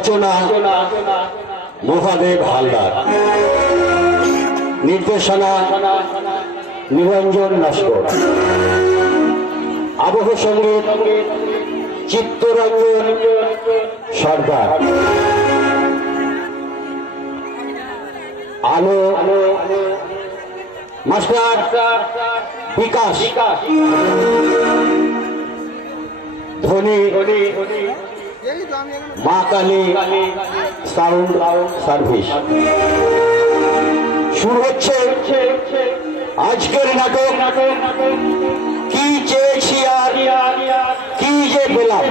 রচনা মহাদেব হালদার, নির্দেশনা নিরঞ্জন নস্কর, আবহ সঙ্গীত চিত্তরঞ্জন সর্দার, আলো মাস্টার বিকাশ, ধ্বনি মা কালী সাউন্ড সার্ভিস। শুরু হচ্ছে আজকের নাটক কি চেয়েছি আর কি যে পেলাম।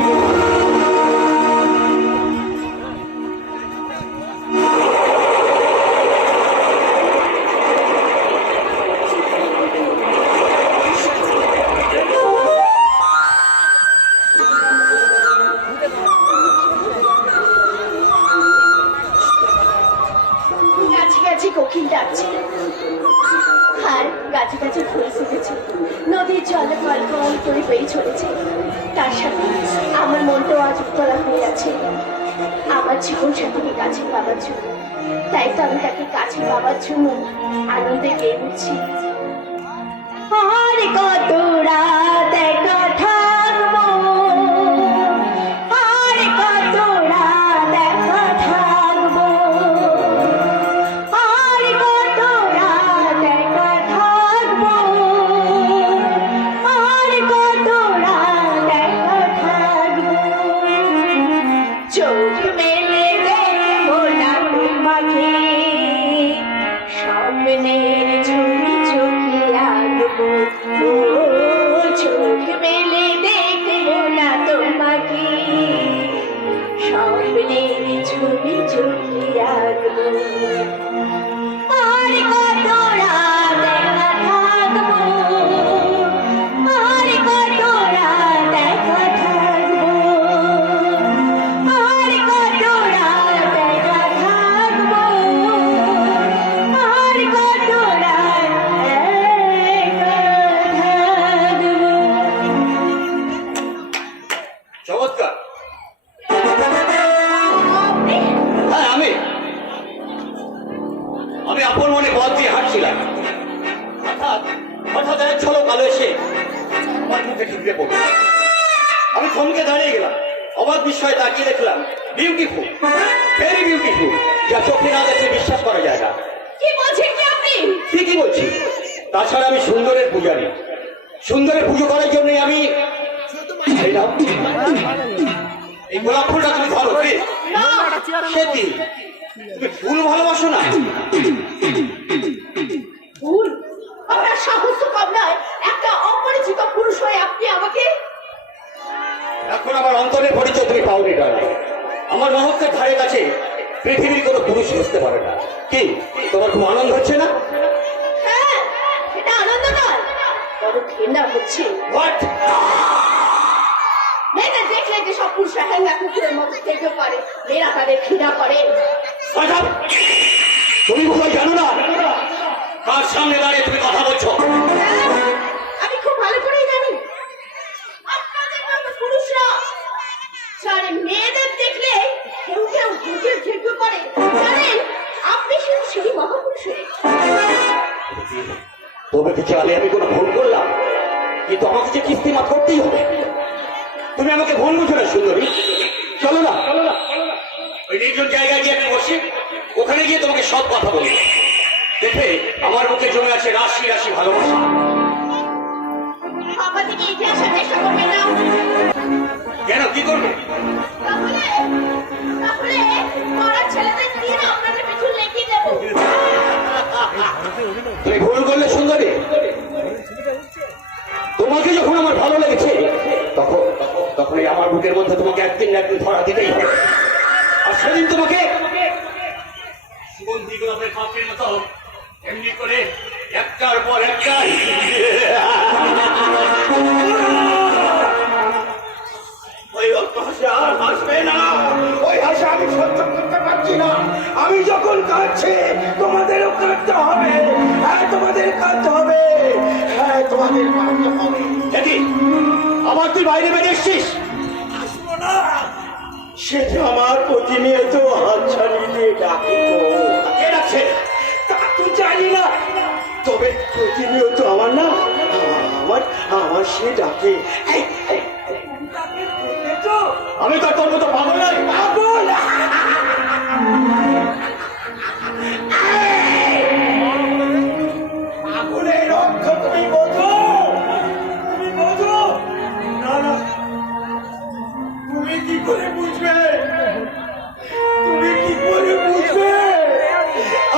কোকিল ডাকছে আর গাছে গাছে ফুল ফুটেছে, নদীর জলে কল কল করে বয়ে চলেছে। তার সাথে আমার মনটাও আজ উত্তলা হয়ে আছে। আমার জীবন সাথীকে কাছে পাবার জন্য, তাই তো আমি তাকে কাছে পাবার জন্য আনন্দে গেয়ে উঠছি। আর কত রাত একা থাকবো, আর কত রাত একা থাকবো, আর কত রাত একা থাকবো, আর কত রাত একা থাকবো। চোখ মেলে দেখবো না তোমাকে, স্বপ্নের ছবি চোখে আঁকবো। ও চোখ মেলে দেখবো না তোমাকে, স্বপ্নের ছবি চোখে আঁকবো। আর কত রাত একা থাকবো, আর কত রাত একা থাকবো, আর কত রাত একা থাকবো, আর কত রাত একা থাকবো। চমৎকার। হ্যাঁ, আমি আপন মনে পথ দিয়ে হাঁটছিলাম, হঠাৎ এক ঝলক আলো এসে আমার মুখে ঠিকরে পড়ল। আমি থমকে দাঁড়িয়ে গেলাম, অবাক বিস্ময়ে তাকিয়ে দেখলাম বিউটিফুল, ভেরি বিউটিফুল, যা চোখে না দেখে বিশ্বাস করা যায় না। কি বলছেন কি আপনি? ঠিকই বলছি। তাছাড়া আমি সুন্দরের পূজারী, সুন্দরের পুজো করার জন্যই আমি এই নাও, এই গোলাপ ফুলটা তুমি ধরো। সে কি, তুমি ফুল ভালোবাসো না? ফুল? আপনার সাহস তো কম নয়, একটা অপরিচিত পুরুষ হয়ে আপনি আমাকে। এখন আমার অন্তরের পরিচয় তুমি পাওনি ডার্লিং। আমার মহত্বের ধারে কাছে পৃথিবীর কোনো পুরুষ বুঝতে পারে না। কি তোমার খুব আনন্দ হচ্ছে না? হ্যাঁ, এটা আনন্দ নয়, বড় ঘৃণা হচ্ছে। হোয়াট? মেয়েদের দেখলে যে সব পুরুষরা হ্যাঙ্গা কুকুরের মতো থেকে পারে, মেয়েরা তাদের ঘৃণা করে। তুমি বোধহয় জানো না কার সামনে দাঁড়িয়ে তুমি কথা বলছো। আমি খুব ভালো করেই জানি আপনাদের মতো পুরুষরা যারা মেয়েদের দেখলে কেউ কেউ ঘুরঘুর ঘুরঘুর করে, জানেন আপনি শুধু সেই মহাপুরুষ। তবে কি চালে আমি কোনো ভুল করলাম? কিন্তু আমাকে যে কিস্তি মাত করতেই হবে। তুমি আমাকে ভুল বুঝো না সুন্দরী। চলো না, ওই নির্জন জায়গায় গিয়ে আমি বসি, ওখানে গিয়ে তোমাকে সব কথা বলি। দেখে আমার মুখে জমে আছে রাশি রাশি ভালোবাসা। বাবা থেকে ইতিহাসের চেষ্টা করবে না। কেন, কি করবে? তাহলে পাড়ার ছেলেদের দিয়ে আপনাদের পিছন লেগে দেবো। তুমি ভুল করলে সুন্দরী। তোমাকে যখন আমার ভালো লেগেছে তখন আমার বুকের মধ্যে তোমাকে একদিন ধরা দিতেই হবে। আর সেদিন তোমাকে সুগন্ধি গোলাপের পাপড়ির মতো এমনি করে একটার পর একটা ওই হাসা আর হাসবে না। ওই হাসা আমি সহ্য করতে পারছি না। আমি যখন কাঁদছি তোমাদেরও কাঁদতে হবে। হ্যাঁ, তোমাদের কাঁদতে হবে। হ্যাঁ, তোমাদের কাঁদতে হবে। দেখি আবার তুই বাইরে বেরিয়ে এসছিস। আসবো না, সে যে আমার প্রতিনিয়ত হাতছানি দিয়ে ডাকে গো। কে ডাকছে তা তো জানি না, তবে প্রতিনিয়ত আমার না আমার আমার সে ডাকে। এই, এই, এই, ডাকে দেখেছো? আমি তো তোর মতো পাগল নই, পাগল। পাগলের অর্থ তুমি বোঝো? তুমি বোঝো না? না, তুমি কি করে বুঝবে? তুমি কি করে বুঝবে?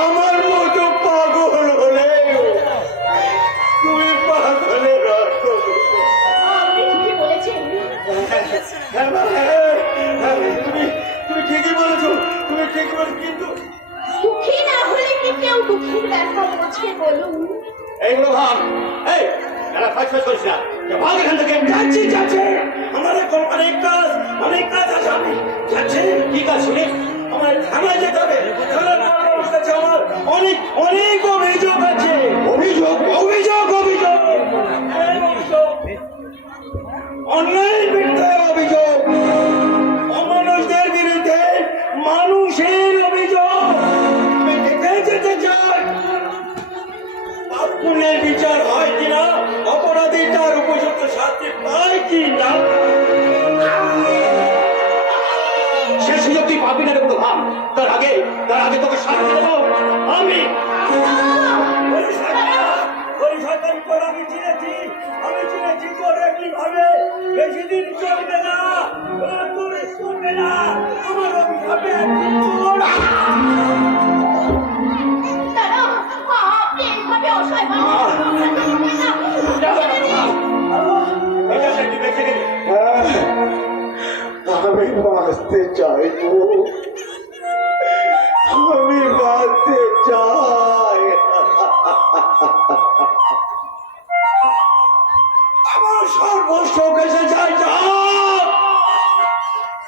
আমার মতো পাগল হলে তুমি পাগলের অর্থ বুঝবে। আপনি ঠিকই বলেছেন। হ্যাঁ, তুমি তুমি ঠিকই বলেছো, তুমি ঠিকই বলেছো, কিন্তু দুঃখী না হলে কি কেউ দুঃখীর ব্যথা বোঝে বলুন? এইগুলো ভাব। এই এরা ফাঁস করিস না, ভাগ এখান থেকে। যাচ্ছি যাচ্ছি, আমার এখন অনেক কাজ আছে। আমি যাচ্ছি। কি কাজ শুনি? আমার থানায় যেতে হবে। থানার মানুষ আছে, আমার অনেক অনেক অভিযোগ আছে। অভিযোগ অভিযোগ অভিযোগ এই অভিযোগ, অন্যায়ের বিরুদ্ধে অভিযোগ, অমানুষদের বিরুদ্ধে মানুষের অভিযোগ। আমি দেখে যেতে চাই পাপ পুণ্যের বিচার হয় কিনা, অপরাধী তার উপযুক্ত শাস্তি পায় কিনা। সে সুযোগ তুই পাবি না রে কোনো ভাব। তার আগে তোকে শাস্তি দেবো আমি। ওই সরকারি পর আমি চিনেছি তোর একই ভাবে বেশি দিন চলবে না, তোর চলবে না। আমার অভিশাপে দাদা, আপনি এইভাবে অসহায় মানুষ আমি বাঁচতে চাই গো, আমি বাঁচতে চাই। আমার সর্বস্ব বেঁচে যায়,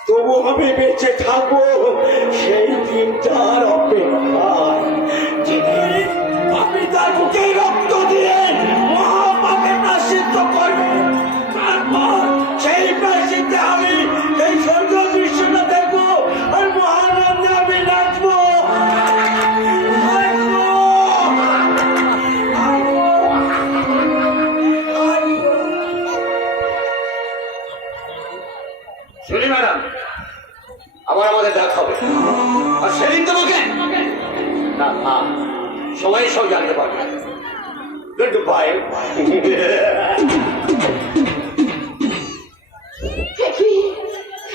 তবু আমি বেঁচে থাকবো সেই দিনটার অপেক্ষায়, যেদিন আপনি তার বুকে রক্ত দিয়ে মহাপাপের প্রায়শ্চিত্ত করবেন। তারপর সেই প্রায়শ্চিত্তে আমি এই স্বর্গ দৃশ্যটা দেখবো আর মহানন্দে আমি নাচবো। শুনি ম্যাডাম, আবার আমাদের দেখা হবে। আর সেদিন তোমাকে না সবাই সব জানতে পারবে। Good bye.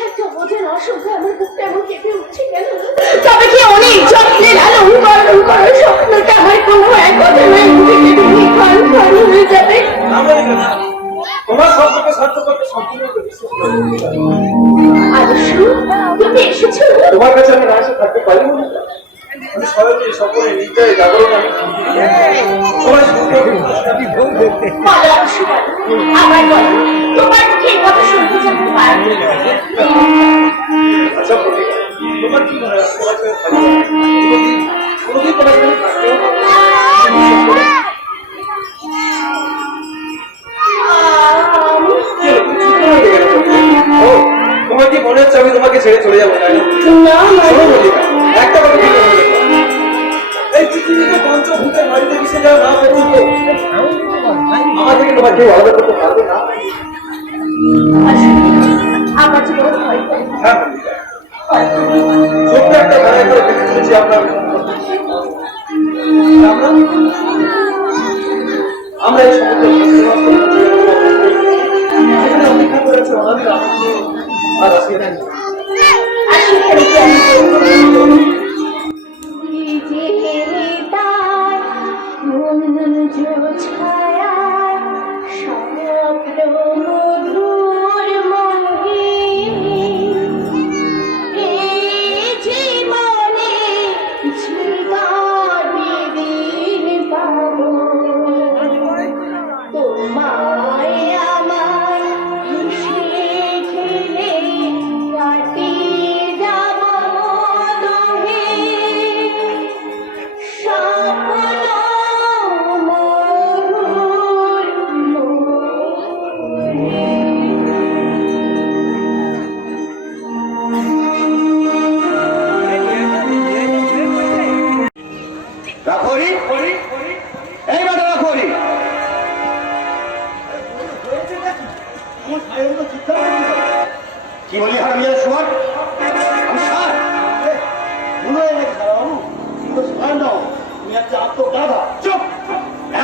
একটা বোঝেন অসংখ্য আমার বুকটা এমন কেঁপে উঠছে কেন? তবে কি অনেক যত্নে লালন পালন করার স্বপ্নটা আমার কোনো এক ঘটনায় উঠে কেটে খান খান হয়ে যাবে? তোমার স্বপ্নকে সার্থ করতে সম্পূর্ণ করেছি। আদর্শ, তুমি এসেছো? তোমার কাছে আমি না এসে থাকতে পারি না। আমি সবাইকে সকলে নির্দয় জাগরণ আমি সবাই আদর্শ, আমার বলো, তোমার মুখে এই কথা শুনতে যেতে পারবো। আচ্ছা বলি, তোমার কি মনে হয় সবাই ভালো কোনোদিন তোমার এখানে থাকতেও তোমার কি মনে হচ্ছে আমি তোমাকে ছেড়ে চলে যাবো? তাই না? একটা কথা ঠিক আছে, এই পৃথিবীতে পঞ্চভূতের বাড়িতে মিশে যাওয়া না পর্যন্ত আমার থেকে তোমার কেউ আলাদা করতে পারবে না। আমার যে বড় ভয় করে। হ্যাঁ, ছোট্ট একটা ধারায় করে দেখে চলেছি আপনার। আমরা এই সমুদ্র অপেক্ষা করেছি অনাদির আনন্দ আর আসিয়ে দেন। আমি আর সোয়ার আমি সার মনে হয় নাকি বাবু তুমি তো সার নাও, তুমি একটা আত্মগাধা। চুপ,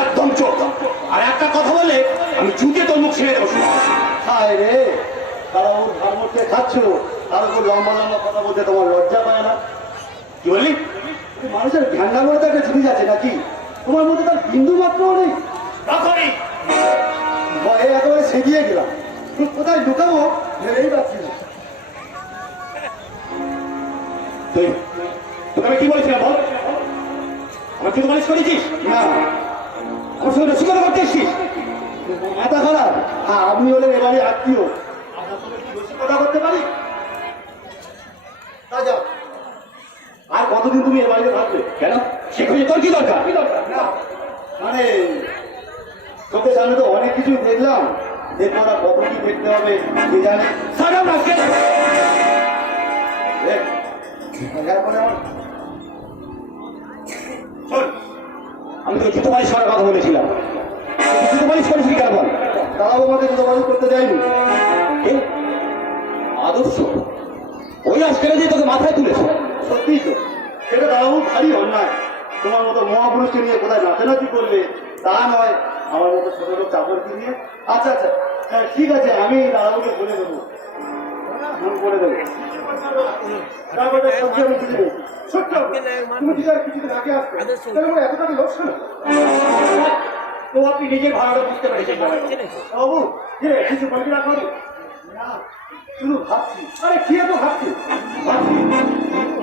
একদম চুপ। আর একটা কথা বললে আমি জুতে তোর মুখ ছিঁড়ে দেবো। হায় রে, তারা ওর ভারমুখে খাচ্ছ, তার উপর লম্বা লম্বা কথা বলতে তোমার লজ্জা পায় না? কি বললি? মানুষের ঘ্যান্ডা করে তো একটা জিনিস আছে নাকি? তোমার মধ্যে তার বিন্দু মাত্রও নেই। রাখনি ভয়ে একেবারে সেগিয়ে গেলাম, কোথায় ঢুকাবো ভেবেই পাচ্ছি না। তুই তোকে আমি কি বলেছিলাম বল? আমার তুই মালিশ করেছিস না, আমার সঙ্গে রসিকতা করতে এসছিস? মাথা খারাপ। হ্যাঁ, আপনি হলেন এবারে আত্মীয়, আপনার সঙ্গে কি রসিকতা করতে পারি? তা যাও, আর কতদিন তুমি এ বাড়িতে থাকবে? কেন সে খুঁজে তোর কি দরকার? না মানে চোখের সামনে তো অনেক কিছু দেখলাম, দেখবো না কত কি দেখতে হবে কে জানে। সারা রাখে দেখ, এরপরে আমার শোন, আমি তোকে জুতো মালিশ করার কথা বলেছিলাম। তুই জুতো মালিশ করেছিলি কেন বল? দাদাবু আমাকে জুতোবাজি করতে দেয়নি। এ, আদর্শ ওই আজকেরা দিয়ে তোকে মাথায় তুলেছে। সত্যিই তো, সেটা দাদাবু ভারী অন্যায়। তোমার মতো মহাপুরুষকে নিয়ে কোথায় নাচানাচি করবে তা নয়, আমার মতো ছোট লোক চাকরকে নিয়ে। আচ্ছা আচ্ছা, হ্যাঁ ঠিক আছে, আমি দাদাবুকে বলে দেবো, আমি বলে দেবো। ব্যাপারটা সত্যি আমি বুঝে নেই। সত্য, তুমি কি আর কিছুদিন আগে আসবে তাহলে আমার এতটা লোকসান। তো আপনি নিজের ভাড়াটা বুঝতে পেরেছেন সবাই। বাবু কি রে, কিছু বলবি না করি না, শুধু ভাবছি। আরে কি এত ভাবছি? ভাবছি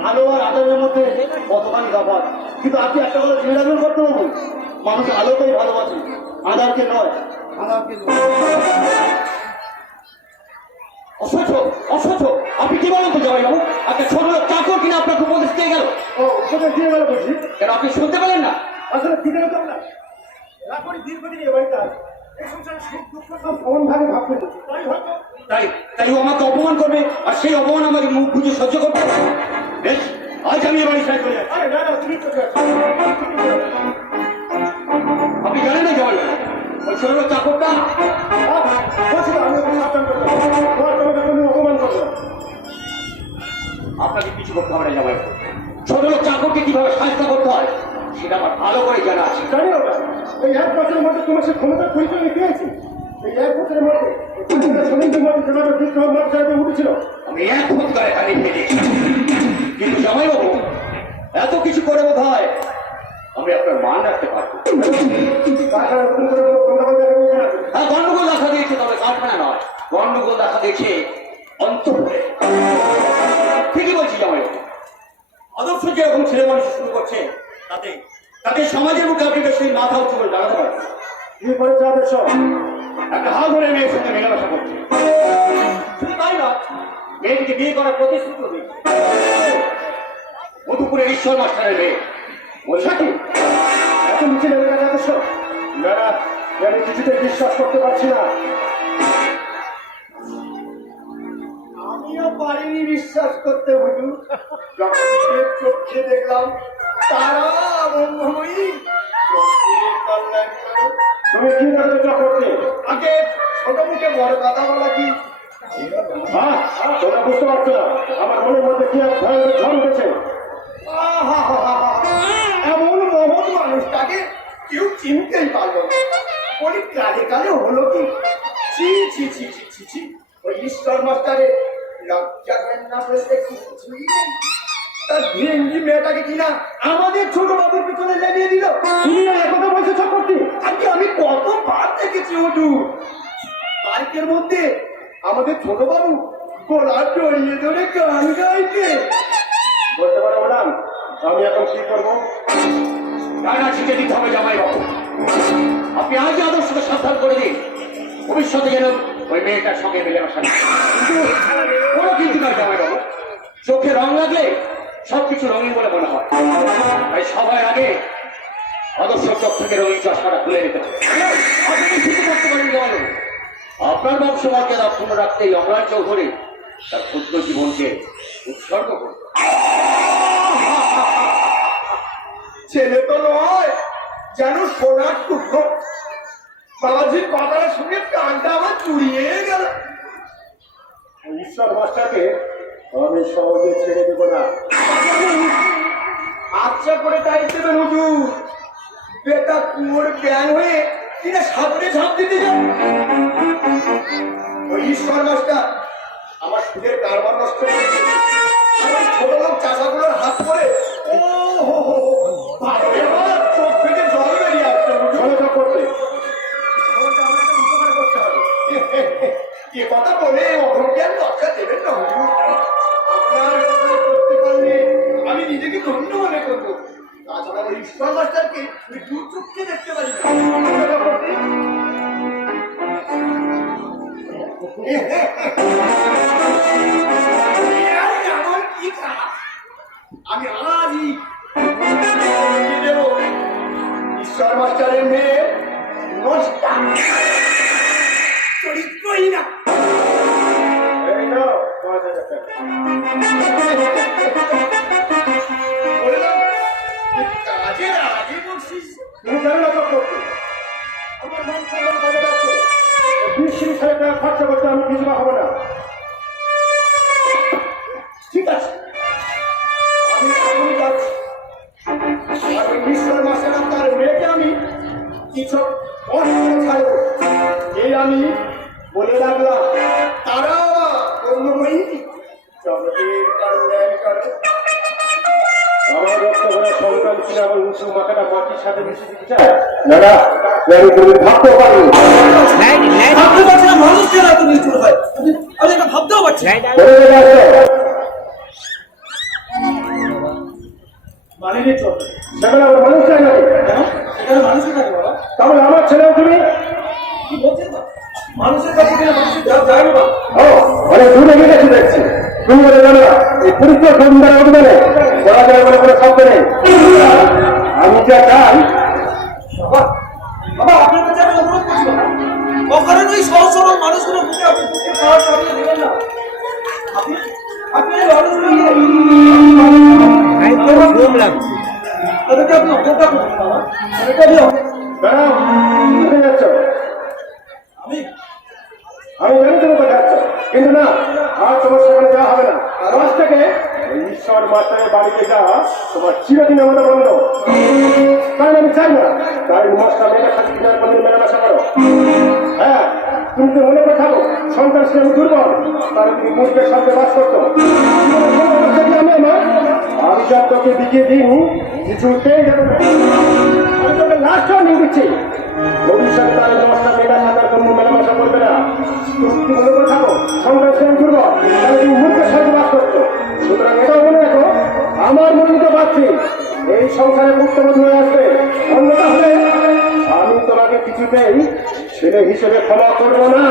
আলো আর আদারের মধ্যে কতখানি তফাৎ, কিন্তু আপনি একটা কথা জেনে রাখবেন করতে পারবো, মানুষ আলোকেই ভালোবাসে, আদারকে নয়। আদারকে নয়। অসহ্য অসহ্য। আপনি কি বলেন তো জবাই বাবু? একটা ছোট লোক চাকর কিনা আপনাকে উপদেশ দিয়ে গেল। ও কোথায় দিয়ে গেল বলছি? কেন আপনি শুনতে পেলেন না? আসলে ঠিক আছে না, রাখুন দীর্ঘদিন এ বাড়িতে আছে, এই সংসারে সুখ দুঃখ সব সমানভাবে ভাবতে হচ্ছে, তাই হয়তো তাই তাই ও আমাকে অপমান করবে, আর সেই অপমান আমাকে মুখ বুঝে সহ্য করতে হবে। বেশ, আজ আমি এ বাড়ি সাইড করে যাচ্ছি। আরে না না, তুমি কোথায় আছো? আপনি জানেন না জবাই বাবু, ওই ছোট লোক চাকরটা বলছি আমি ওকে সাবধান করতে হবে, তোমার তোমাকে কোনো অপমান করবো না। আপনাকে কিছু করতে হবে না জবাই বাবু। ছোট লোক চাকরকে কিভাবে সাহায্য করতে হয় সেটা আমার ভালো করে জানা আছে। জানি ওটা, এই 1 বছরের মধ্যে তোমার সে ক্ষমতার পরিচয় আমি পেয়েছি। এই 1 বছরের মধ্যে সমুদ্রের মধ্যে যেভাবে বিদ্রোহ মাত্রায় উঠেছিল, আমি এক ফুৎকারে হারিয়ে ফেলেছি। কিন্তু জামাই বাবু, এত কিছু করে বোধ হয় আমি আপনার মান রাখতে পারবো। তাছাড়া নতুন করে কোনো গন্ডগোল দেখা গেছে না। হ্যাঁ, গন্ডগোল দেখা দিয়েছে, তবে কারখানা নয়, গন্ডগোল দেখা দিয়েছে অন্তঃপুরে। ঠিকই বলছি জামাই বাবু, আদর্শ যেরকম ছেলে মানুষ শুরু করছে তাতে তাতে সমাজের মুখে আপনি বেশি মাথা উঁচু করে দাঁড়াতে পারবেন। কি করেছে আদর্শ? একটা হাল ধরে মেয়ের সঙ্গে মেলামেশা করছে। শুধু তাই না, মেয়েটিকে বিয়ে করার প্রতিশ্রুতি দিয়েছে। মধুপুরের ঈশ্বর মাস্টারের মেয়ে বলছে কি? এত নিচে নেমে গেছে আদর্শ? না না, আমি কিছুতে বিশ্বাস করতে পারছি না। আমিও পারিনি বিশ্বাস করতে, হুজুর। যখন নিজের চোখে দেখলাম তারা আনন্দময়ী, তুমি কি দেখলে চক্রকে? আগে ছোট মুখে বড় কথা বলা কি? হ্যাঁ, তোমরা বুঝতে পারছো না আমার মনের মধ্যে কি এক ভয়ঙ্কর ঝড় উঠেছে। এমন মহৎ মানুষটাকে কেউ চিনতেই পারলো না। বলি কালে কালে হলো কি? ছি ছি ছি ছি ছি ছি, ওই ঈশ্বর মাস্টারে লজ্জা না বলতে কিছুই নেই। তার ভেঙ্গি মেয়েটাকে কিনা আমাদের ছোট বাবুর পিছনে লেগিয়ে দিল। তুমি আর একথা বলছো চক্রবর্তী? আজকে আমি কতবার দেখেছি হুজুর, পার্কের মধ্যে আমাদের ছোট বাবু গলা জড়িয়ে ধরে গান গাইতে। বলতে পারো ম্যাডাম, আমি এখন কি করবো? টাকা ছিটে দিতে হবে জামাই বাবু। আপনি আজ আদর্শকে সাবধান করে দিন, ভবিষ্যতে যেন ওই মেয়েটার সঙ্গে মেলামেশা না করে। কিন্তু কোনো কিন্তু নয় জামাই বাবু, চোখে রং লাগলে সবকিছু রঙিন বলে মনে হয়। তাই সবার আগে আদর্শ চোখ থেকে রঙিন চশমাটা খুলে নিতে হবে। আপনি নিশ্চিত করতে পারেন জামাই বাবু, আপনার বংশমর্যাদা অক্ষুণ্ণ রাখতে এই অমরান চৌধুরী তার ক্ষুদ্র জীবনকে উৎসর্গ করবে। ছেলে তো নয়, যেন সোনার টুকরো। বাবাজির কথাটা শুনে প্রাণটা আমার চুরিয়ে গেল। ঈশ্বর মাস্টারকে আমি সহজে ছেড়ে দেবো না। আচ্ছা করে তাই দেবেন হুজুর, বেটা কুয়োর জ্ঞান হয়ে কিনা সাগরে ঝাঁপ দিতে যান। ওই ঈশ্বর মাস্টার আমার সুদের কারবার নষ্ট করেছে। আর ওই ছোট লোক চাষাগুলোর হাত করে ও হো হো ভাবে আমার চোখ থেকে জল বেরিয়ে আসছে। সহায়তা করতে আমাকে আমার একটা উপকার করতে হবে। এ কথা বলে অজ্ঞান দরকার দেবেন না হুজুর। আপনার উপকার করতে পারলে আমি নিজেকে ধন্য মনে করবো। তাছাড়া ওই ঈশ্বর মাস্টারকে আমি দু চোখকে দেখতে পারি না। সহায়তা করতে এমন কি কাজ? আমি আজই দেব ঈশ্বর মাস্টারের মেয়ে নষ্টা চরিত্রই না। এই নাও 5,000 টাকা। বললাম কাজের আগে বলছিস তুমি জানো না তো করতে আমার মান সম্মান কাজে লাগছে। 20,000 টাকা খরচা করতে আমি কিছু হবো না। ঠিক আছে, আমি এখনই যাচ্ছি। আর ওই ঈশ্বর মাস্টার আপনার মেয়েকে আমি কিছু অস্ত্র ছাড়বো এই আমি বলে রাখলাম। তারা অন্যময়ী জগতের কল্যাণ করে। আমার রক্ত ভরা সন্তান ছিল আমার উঁচু মাথাটা মাটির সাথে মিশে দিতে চায় না না, আমি তুমি ভাবতে পারি ভাবতে পারছি না মানুষ যেন এত নিচুর হয়। আমি এটা ভাবতেও পারছি না। মানিনি চলবে সেখানে আমার মানুষ চাই না। কেন? এখানে মানুষই থাকে বাবা। তাহলে আমার ছেলেও তুমি কি বলছেন না? মানুষের কাছে গেলে মানুষের যায় না। ও অনেক দূরে গেছি দেখছি। তুমি বলে জানো না এই পরিচয় জমিদার অভিমানে বলা যায় বলে কোনো শব্দ নেই। আমি যা চাই বাবা, বাবা আপনার কাছে আমি অনুরোধ করছি বাবা। কখনো ওই সহজ সরল মানুষগুলো মুখে আপনি মুখে খাওয়ার চালিয়ে দেবেন না। আপনি আপনি এই মানুষগুলো তাদেরকে আপনি অপেক্ষা করুন বাবা। তাদেরকে আপনি দাঁড়াও, তুমি যাচ্ছ। আমি আমি জানি তুমি কোথায় যাচ্ছ, কিন্তু না আর তোমার সেখানে যাওয়া হবে না। আর আজ থেকে এই ঈশ্বর মাস্টারের বাড়িতে যাওয়া তোমার চিরদিন আমাদের বন্ধ। কারণ আমি চাই না তাই মাস্টার মেয়ের সাথে বিনা মন্দির মেলামেশা করো। হ্যাঁ, তুমি তো মনে করে থাকো সন্তান ছিল আমি দুর্বল, তাহলে তুমি মূর্খের সাথে বাস করতো। আমি যা তোকে বিকিয়ে দিন কিছুতেই যাবে না। আমি তোকে লাস্ট ওয়ার্নিং দিচ্ছি, ভবিষ্যতে তার মাস্টার মেয়েটার সাথে কোনো মেলামেশা করবে না। তুমি মনে করে থাকো সন্তান ছিল আমি দুর্বল, তাহলে তুমি মূর্খের সাথে বাস করতো। সুতরাং এটাও মনে রাখো আমার মনে তো পাচ্ছি এই সংসারে পুত্রবোধ হয়ে আসবে, অন্যটা হলে আমি তোমাকে কিছুতেই ছেলে হিসেবে ক্ষমা করবো না।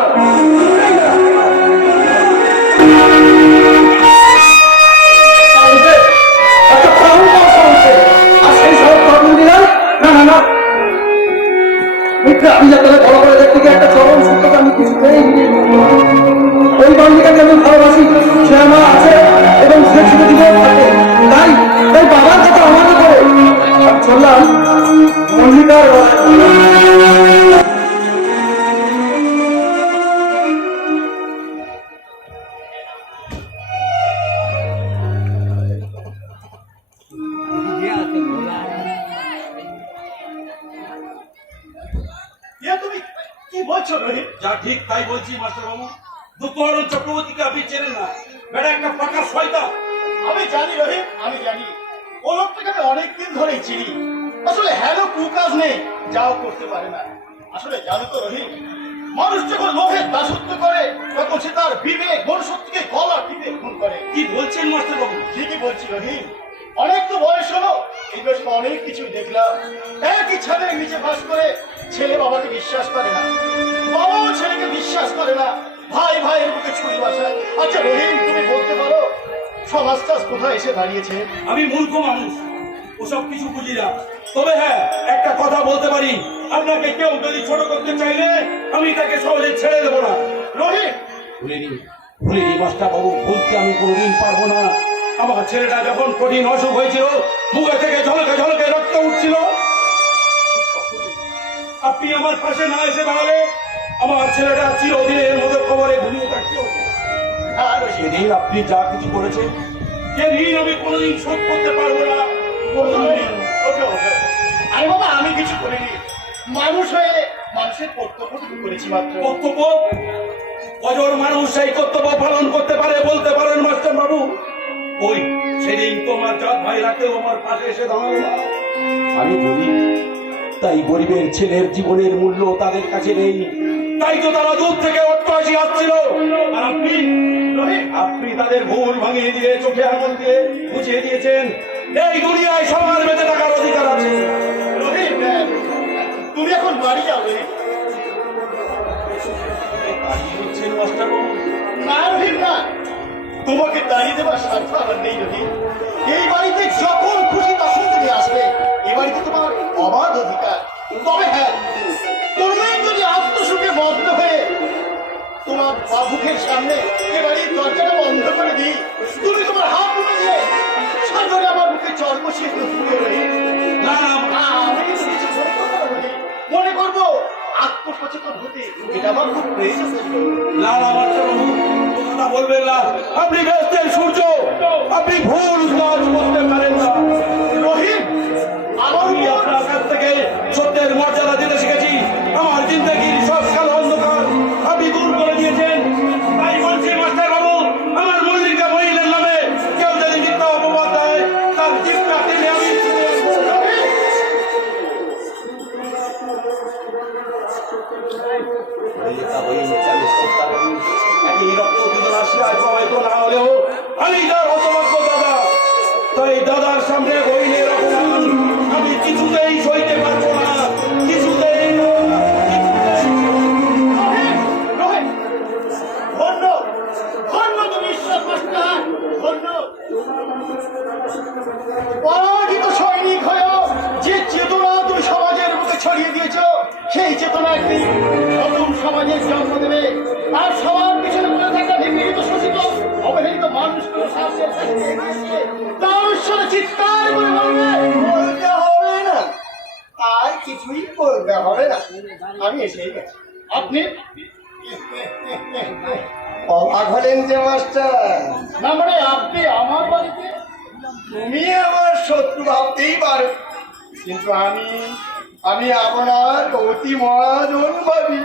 আমি যাতে বড় করে দেখতে গিয়ে একটা চরম সত্যতা আমি কিছুতেই ওই বান্দিকাকে আমি ভালোবাসি, সে আমার আছে এবং সে ছেড়ে দিলেও থাকে। তাই তাই বাবার কথা আমাকে করে আমি চললাম মল্লিকার তুমি কি বলছো রোহিত? যা ঠিক তাই বলছি মাস্টার বাবু। দুঃখহরণ চক্রবর্তীকে আপনি চেনেন না, বেটা একটা পাকা শয়তান। আমি জানি রহিম, আমি জানি ও লোকটাকে আমি অনেকদিন ধরেই চিনি। আসলে হ্যালো কুকাজ নেই, যাও করতে পারে না। আসলে জানো তো রহিম, মানুষ যখন লোভের দাসত্ব করে তখন সে তার বিবেক মনুষ্যত্বকে গলা টিপে খুন করে। কি বলছেন মাস্টার বাবু? ঠিকই বলছি রহিম, অনেক তো বয়স হলো, এই বয়সে অনেক কিছু দেখলাম। একই ছাদের নিচে বাস করে ছেলে বাবাকে বিশ্বাস করে না, বাবাও ছেলেকে বিশ্বাস করে না, ভাই ভাইয়ের বুকে ছুরি বাসায়। আচ্ছা রহিম, তুমি বলতে পারো সমাজটা কোথায় এসে দাঁড়িয়েছে? আমি মূর্খ মানুষ, ওসব কিছু বুঝি না। তবে হ্যাঁ, একটা কথা বলতে পারি, আপনাকে কেউ যদি ছোট করতে চাইলে আমি তাকে সহজে ছেড়ে দেবো না। রহিম, ভুলিনি মাস্টার বাবু, ভুলতে আমি কোনোদিন পারবো না। আমার ছেলেটা যখন কঠিন অসুখ হয়েছিল, মুখে থেকে ঝলকে ঝলকে রক্ত উঠছিল, আপনি আমার পাশে না এসে দাঁড়ালে আমার ছেলেটা চিরদিনের মতো কবরে ঘুমিয়ে থাকতে হতো। আর সেদিন আপনি যা কিছু করেছেন যে ঋণ আমি কোনোদিন শোধ করতে পারবো না। ওকে ওকে আরে বাবা আমি কিছু করিনি, মানুষ হয়ে মানুষের কর্তব্যটুকু করেছি মাত্র। কর্তব্য, কজন মানুষ সেই কর্তব্য পালন করতে পারে বলতে পারেন মাস্টার বাবু? ওই সেদিন তোমার জাত ভাইরা কেউ আমার পাশে এসে দাঁড়ালো না। আমি গরিব, তাই গরিবের ছেলের জীবনের মূল্য তাদের কাছে নেই, তাই তো তারা দূর থেকে অট্টহাসি আসছিল। আর আপনি আপনি তাদের ভুল ভাঙিয়ে দিয়ে চোখে আঙুল দিয়ে বুঝিয়ে দিয়েছেন এই দুনিয়ায় সবার বেঁচে থাকার অধিকার আছে। রোহিত, তুমি এখন বাড়ি যাবে? মাস্টার বাবু, না রোহিত না, তোমাকে দাঁড়িয়ে দেবার স্বার্থ আমার নেই রোহিত। এই বাড়িতে যখন খুশি তখন তুমি আসবে, এই বাড়িতে তোমার অবাধ অধিকার। তবে হ্যাঁ, তুমি যদি আত্মসুখে মগ্ন হয়ে তোমার বাবুকের সামনে এ বাড়ির দরজাটা বন্ধ করে দিই, তুমি তোমার হাত উঠে দিয়ে সামনে আমার মুখে চর বসিয়ে ফুলে রোহিত। না না, আমি কিন্তু কিছু মনে করবো না রোহিত। মনে করবো আত্মসচেতন হতে এটা আমার খুব প্রয়োজন। না না মাস্টার বাবু, কথা বলবেন না। আপনি ব্যস্তের সূর্য, আপনি ভুল কাজ করতে পারেন না। রোহিত, আমার আমি আপনার কাছ থেকে সত্যের মর্যাদা দিতে শিখেছি। আমার জিন্দগির সব কালো অন্ধকার আপনি দূর করে দিয়েছেন। তাই বলছি মাস্টার বাবু, আমার মল্লিকা মহিলার নামে কেউ যদি মিথ্যা অপবাদ দেয় তার জিপটা টেনে আমি একই রক্ত দুজন আসিয়ায় প্রবাহিত না হলেও আমি তার হতভাগ্য দাদা। তাই দাদার সামনে বইনের অপমান আমি কিছুতেই সইতে পারবো না, কিছুতেই না, রোহিত, ধন্য ধন্য তুমি ঈশ্বর মাস্টার, ধন্য। পরাজিত সৈনিক হয়েও যে চেতনা তুমি সমাজের বুকে ছড়িয়ে দিয়েছ, সেই চেতনা একদিন নতুন সমাজের জন্ম দেবে। আর সবার পিছনে পড়ে থাকা নিপীড়িত শোষিত অবহেলিত মানুষগুলো সামনে সামনে এগিয়ে এসে তার ঈশ্বরে চিৎকার করে বলবে, বলতে হবে না, আর কিছুই বলতে হবে না, আমি এসেই গেছি। আপনি অবাক হলেন যে মাস্টার? না মানে আপনি আমার বাড়িতে? তুমি আমার শত্রু ভাবতেই পারো, কিন্তু আমি আপনার অতি মহাজন ভাবি।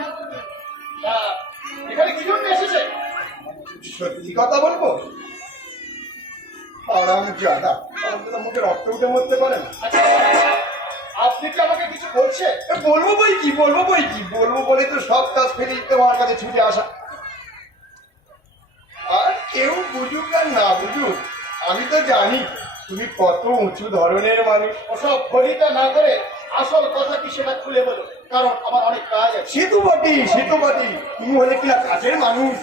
তা, এখানে কি জন্য এসেছে? সত্যি কথা বলবো, আরাম জাদা মুখে রক্ত উঠে মরতে পারে না। আচ্ছা, আপনি কি আমাকে কিছু বলছেন? বলবো বই কি বলবো বলে তো সব কাজ ফেলে তোমার কাছে ছুটে আসা। আর কেউ বুঝুক আর না বুঝুক, আমি তো জানি তুমি কত উঁচু ধরনের মানুষ। ওসব ফলিটা না করে আসল কথা কি সেটা খুলে বলো, কারণ আমার অনেক কাজ আছে। সে তো বটি তুমি হলে কি না কাজের মানুষ।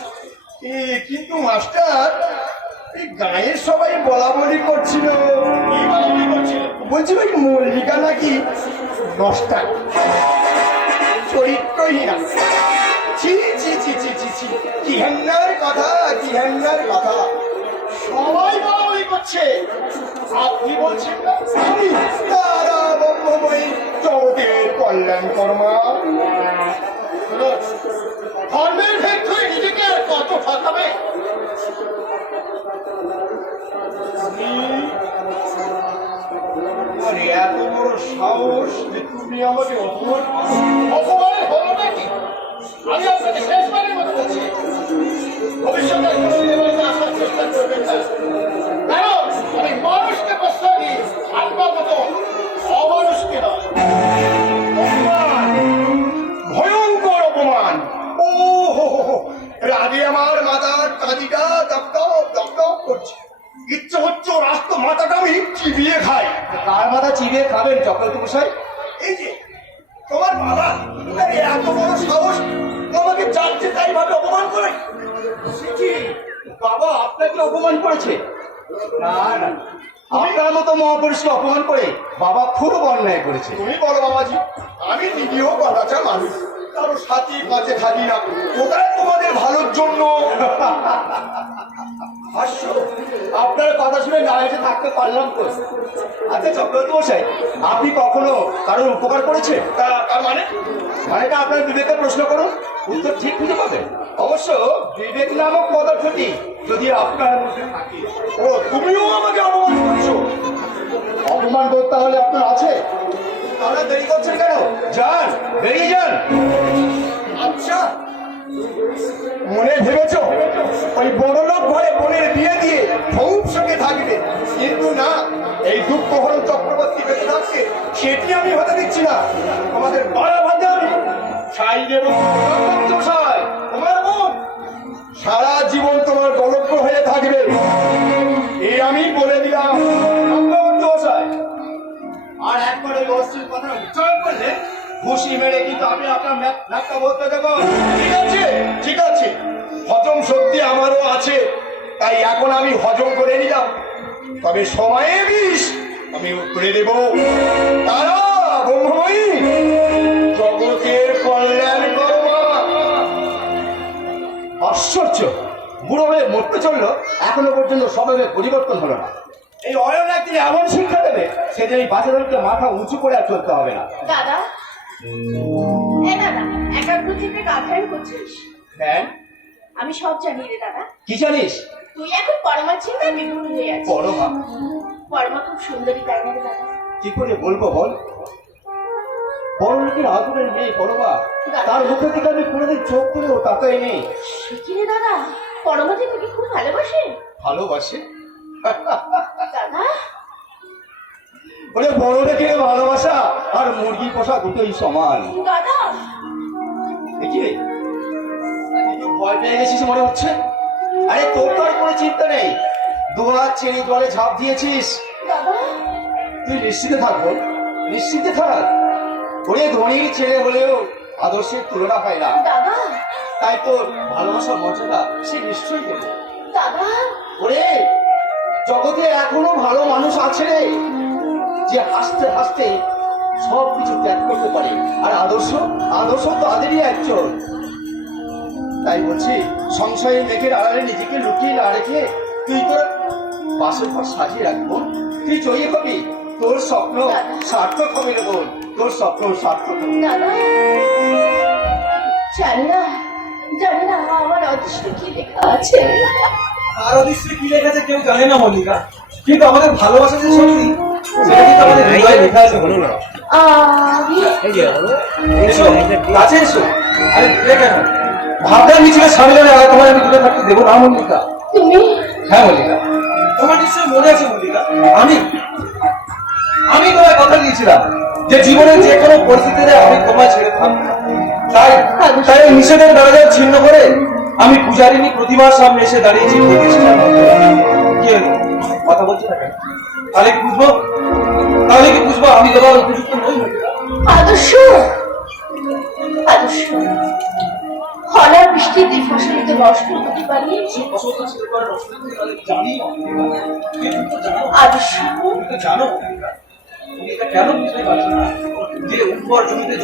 কিন্তু মাস্টার, এই গায়ের সবাই বলা বলি করছিল, কি বলাবলি করছিল? বলছিল ওই মল্লিকা নাকি নষ্টা, চরিত্রহীনা। ছি ছি ছি ছি ছি ছি, কি হেন্নার কথা। সবাই বলাবলি করছে, আপনি বলছেন না? আমি তারা বই জগতের কল্যাণ কর্মা। শুনুন, ধর্মের ভেদ হয়ে নিজেকে আর কত ঠকাবে? আর এত বড় সাহস যে তুমি আমাকে অপমান করো। অপমানের হলো নাকি? আমি আপনাকে শেষবারের মতো বলছি, ভবিষ্যতে কোনোদিন এবারে আসার চেষ্টা করবেন না, কারণ আমি মানুষকে প্রশ্রয় দিই, আনবার মতো অমানুষকে নয়। অপমান, ভয়ঙ্কর অপমান। ও হো হো হো, রাগে আমার মাথার কাঁদিটা দপ করছে। ইচ্ছে হচ্ছে ওর আস্ত মাথাটা আমি চিবিয়ে খাই। কার মাথা চিবিয়ে খাবেন চক্রবর্তী মশাই? এই যে তোমার বাবা, আরে এত বড় সাহস তোমাকে যাচ্ছে তাই ভাবে অপমান করে। বাবা আপনাকে অপমান করেছে? না না, আপনার মতো মহাপুরুষকে অপমান করে বাবা খুব অন্যায় করেছে। তুমি বলো বাবাজি, আমি নিরীহ গলাচা মানুষ, কারো সাথে কাজে থাকি না, ওটাই তোমাদের ভালোর জন্য। হাস্য, আপনার কথা শুনে না এসে থাকতে পারলাম তো। আচ্ছা চক্রবর্তী মশাই, আপনি কখনো কারোর উপকার করেছে? তার মানেটা আপনার বিবেকে প্রশ্ন করুন। উত্তর ঠিক খুঁজে পাবেন। অবশ্য বিবেক নামক পদার্থটি যদি আপনার মধ্যে থাকে, ও তুমিও আমাকে অপমান করছো। অপমান বোধ তাহলে আপনার আছে? তাহলে দেরি করছেন কেন? যান, বেরিয়ে যান। আচ্ছা, মনে ভেবেছ ওই বড় লোক ঘরে বোনের বিয়ে দিয়ে খুব সঙ্গে থাকবে, কিন্তু না, এই দুঃখহরণ চক্রবর্তী বেঁচে থাকছে সেটি আমি হতে দিচ্ছি না। আমাদের বাড়া ভাজান সাই এবং সাই তোমার বোন সারা জীবন তোমার গলগ্ন হয়ে থাকবে, এই আমি বলে দিলাম। চক্রবর্তী মশাই, আর একবার ওই অশ্লীল কথা উচ্চারণ করলে ঘুষি মেরে কিন্তু আমি আপনার নাকটা বলতে দেবো। ঠিক আছে, ঠিক আছে, হজম শক্তি আমারও আছে, তাই এখন আমি হজম করে নিলাম, তবে সময়ে বিষ আমি করে দেব। তারা ব্রহ্মময়ী জগতের কল্যাণ করো মা। আশ্চর্য, বুড়ো হয়ে মরতে চললো, এখনো পর্যন্ত স্বভাবে পরিবর্তন হলো না। এই অয়ন একদিন এমন শিক্ষা দেবে সেদিন এই বাচ্চাদেরকে মাথা উঁচু করে আর চলতে হবে না। দাদা, এ দাদা, একাগ্র চিত্তে কাজের করছিস? হ্যাঁ, আমি সব জানি রে দাদা। কি জানিস? তুই এখন পরমার চিন্তায় বিভোর হয়ে আছিস। পরমা? পরমা খুব সুন্দরী, তাই না রে দাদা? কি করে বলবো বল? বড় লোকের আদরের মেয়ে পরমা, তার মুখের দিকে আমি কোনোদিন চোখ তুলেও তাকাই নেই। সে কি রে দাদা, পরমা যে তোকে খুব ভালোবাসে? ভালোবাসে? দাদা, বলে বড় দেখে ভালোবাসা আর মুরগি পোষা দুটোই সমান। দাদা, দেখি রে, তুই ভয় পেয়ে গেছিস মনে হচ্ছে। আরে তোর তো আর কোনো চিন্তা নেই, দুহাত ছেড়ে জলে ঝাঁপ দিয়েছিস। দাদা, তুই নিশ্চিতে থাকবো, নিশ্চিতে থাক। ওরে ধনীর ছেলে হলেও আদর্শের তুলনা হয় না, দাদা, তাই তোর ভালোবাসার মর্যাদা সে নিশ্চয়ই দেবে। দাদা, ওরে জগতে এখনো ভালো মানুষ আছে রে, যে হাসতে হাসতে সব কিছু ত্যাগ করতে পারে, আর আদর্শ আদর্শ তাদেরই একজন। তাই বলছি, সংশয়ে মেঘের আড়ালে নিজেকে লুকিয়ে না রেখে তুই তোর পাশের পর সাজিয়ে রাখবো, তুই জয়ী হবি, তোর স্বপ্ন সার্থক হবে রে বোন, তোর স্বপ্ন সার্থক হবে। দাদা, জানি না আমার অদৃষ্টে কি লেখা আছে। আর অদৃশ্যে কি লেখা আছে কেউ জানে না মল্লিকা, কিন্তু আমাদের ভালোবাসা যে সত্যি সেটা কিন্তু আমাদের হৃদয়ে লেখা আছে। বলো না, আমি এসো কাছে এসো। আরে দূরে কেন? ভাবনা মিছিলে সামনে আর তোমার আমি দূরে থাকতে দেবো না মল্লিকা। তুমি? হ্যাঁ মল্লিকা, তোমার নিশ্চয়ই মনে আছে মল্লিকা, আমি তোমায় কথা দিয়েছিলাম যে জীবনের যে কোনো পরিস্থিতিতে আমি তোমায় ছেড়ে থাকবো না। তাই নিষেধের দরজা ছিন্ন করে আমি পূজারিনী প্রতিমার সামনে এসে দাঁড়িয়েছি। কি হলো, কথা বলছি না কেন? তাহলে কি বুঝবো আমি তোমার উপযুক্ত নই? আদর্শ হলার বৃষ্টিতে ফসলিত নষ্ট হতে পারি। আদর্শ জানো তুমি এটা কেন বুঝতে পারছো না যে উপর জমিতে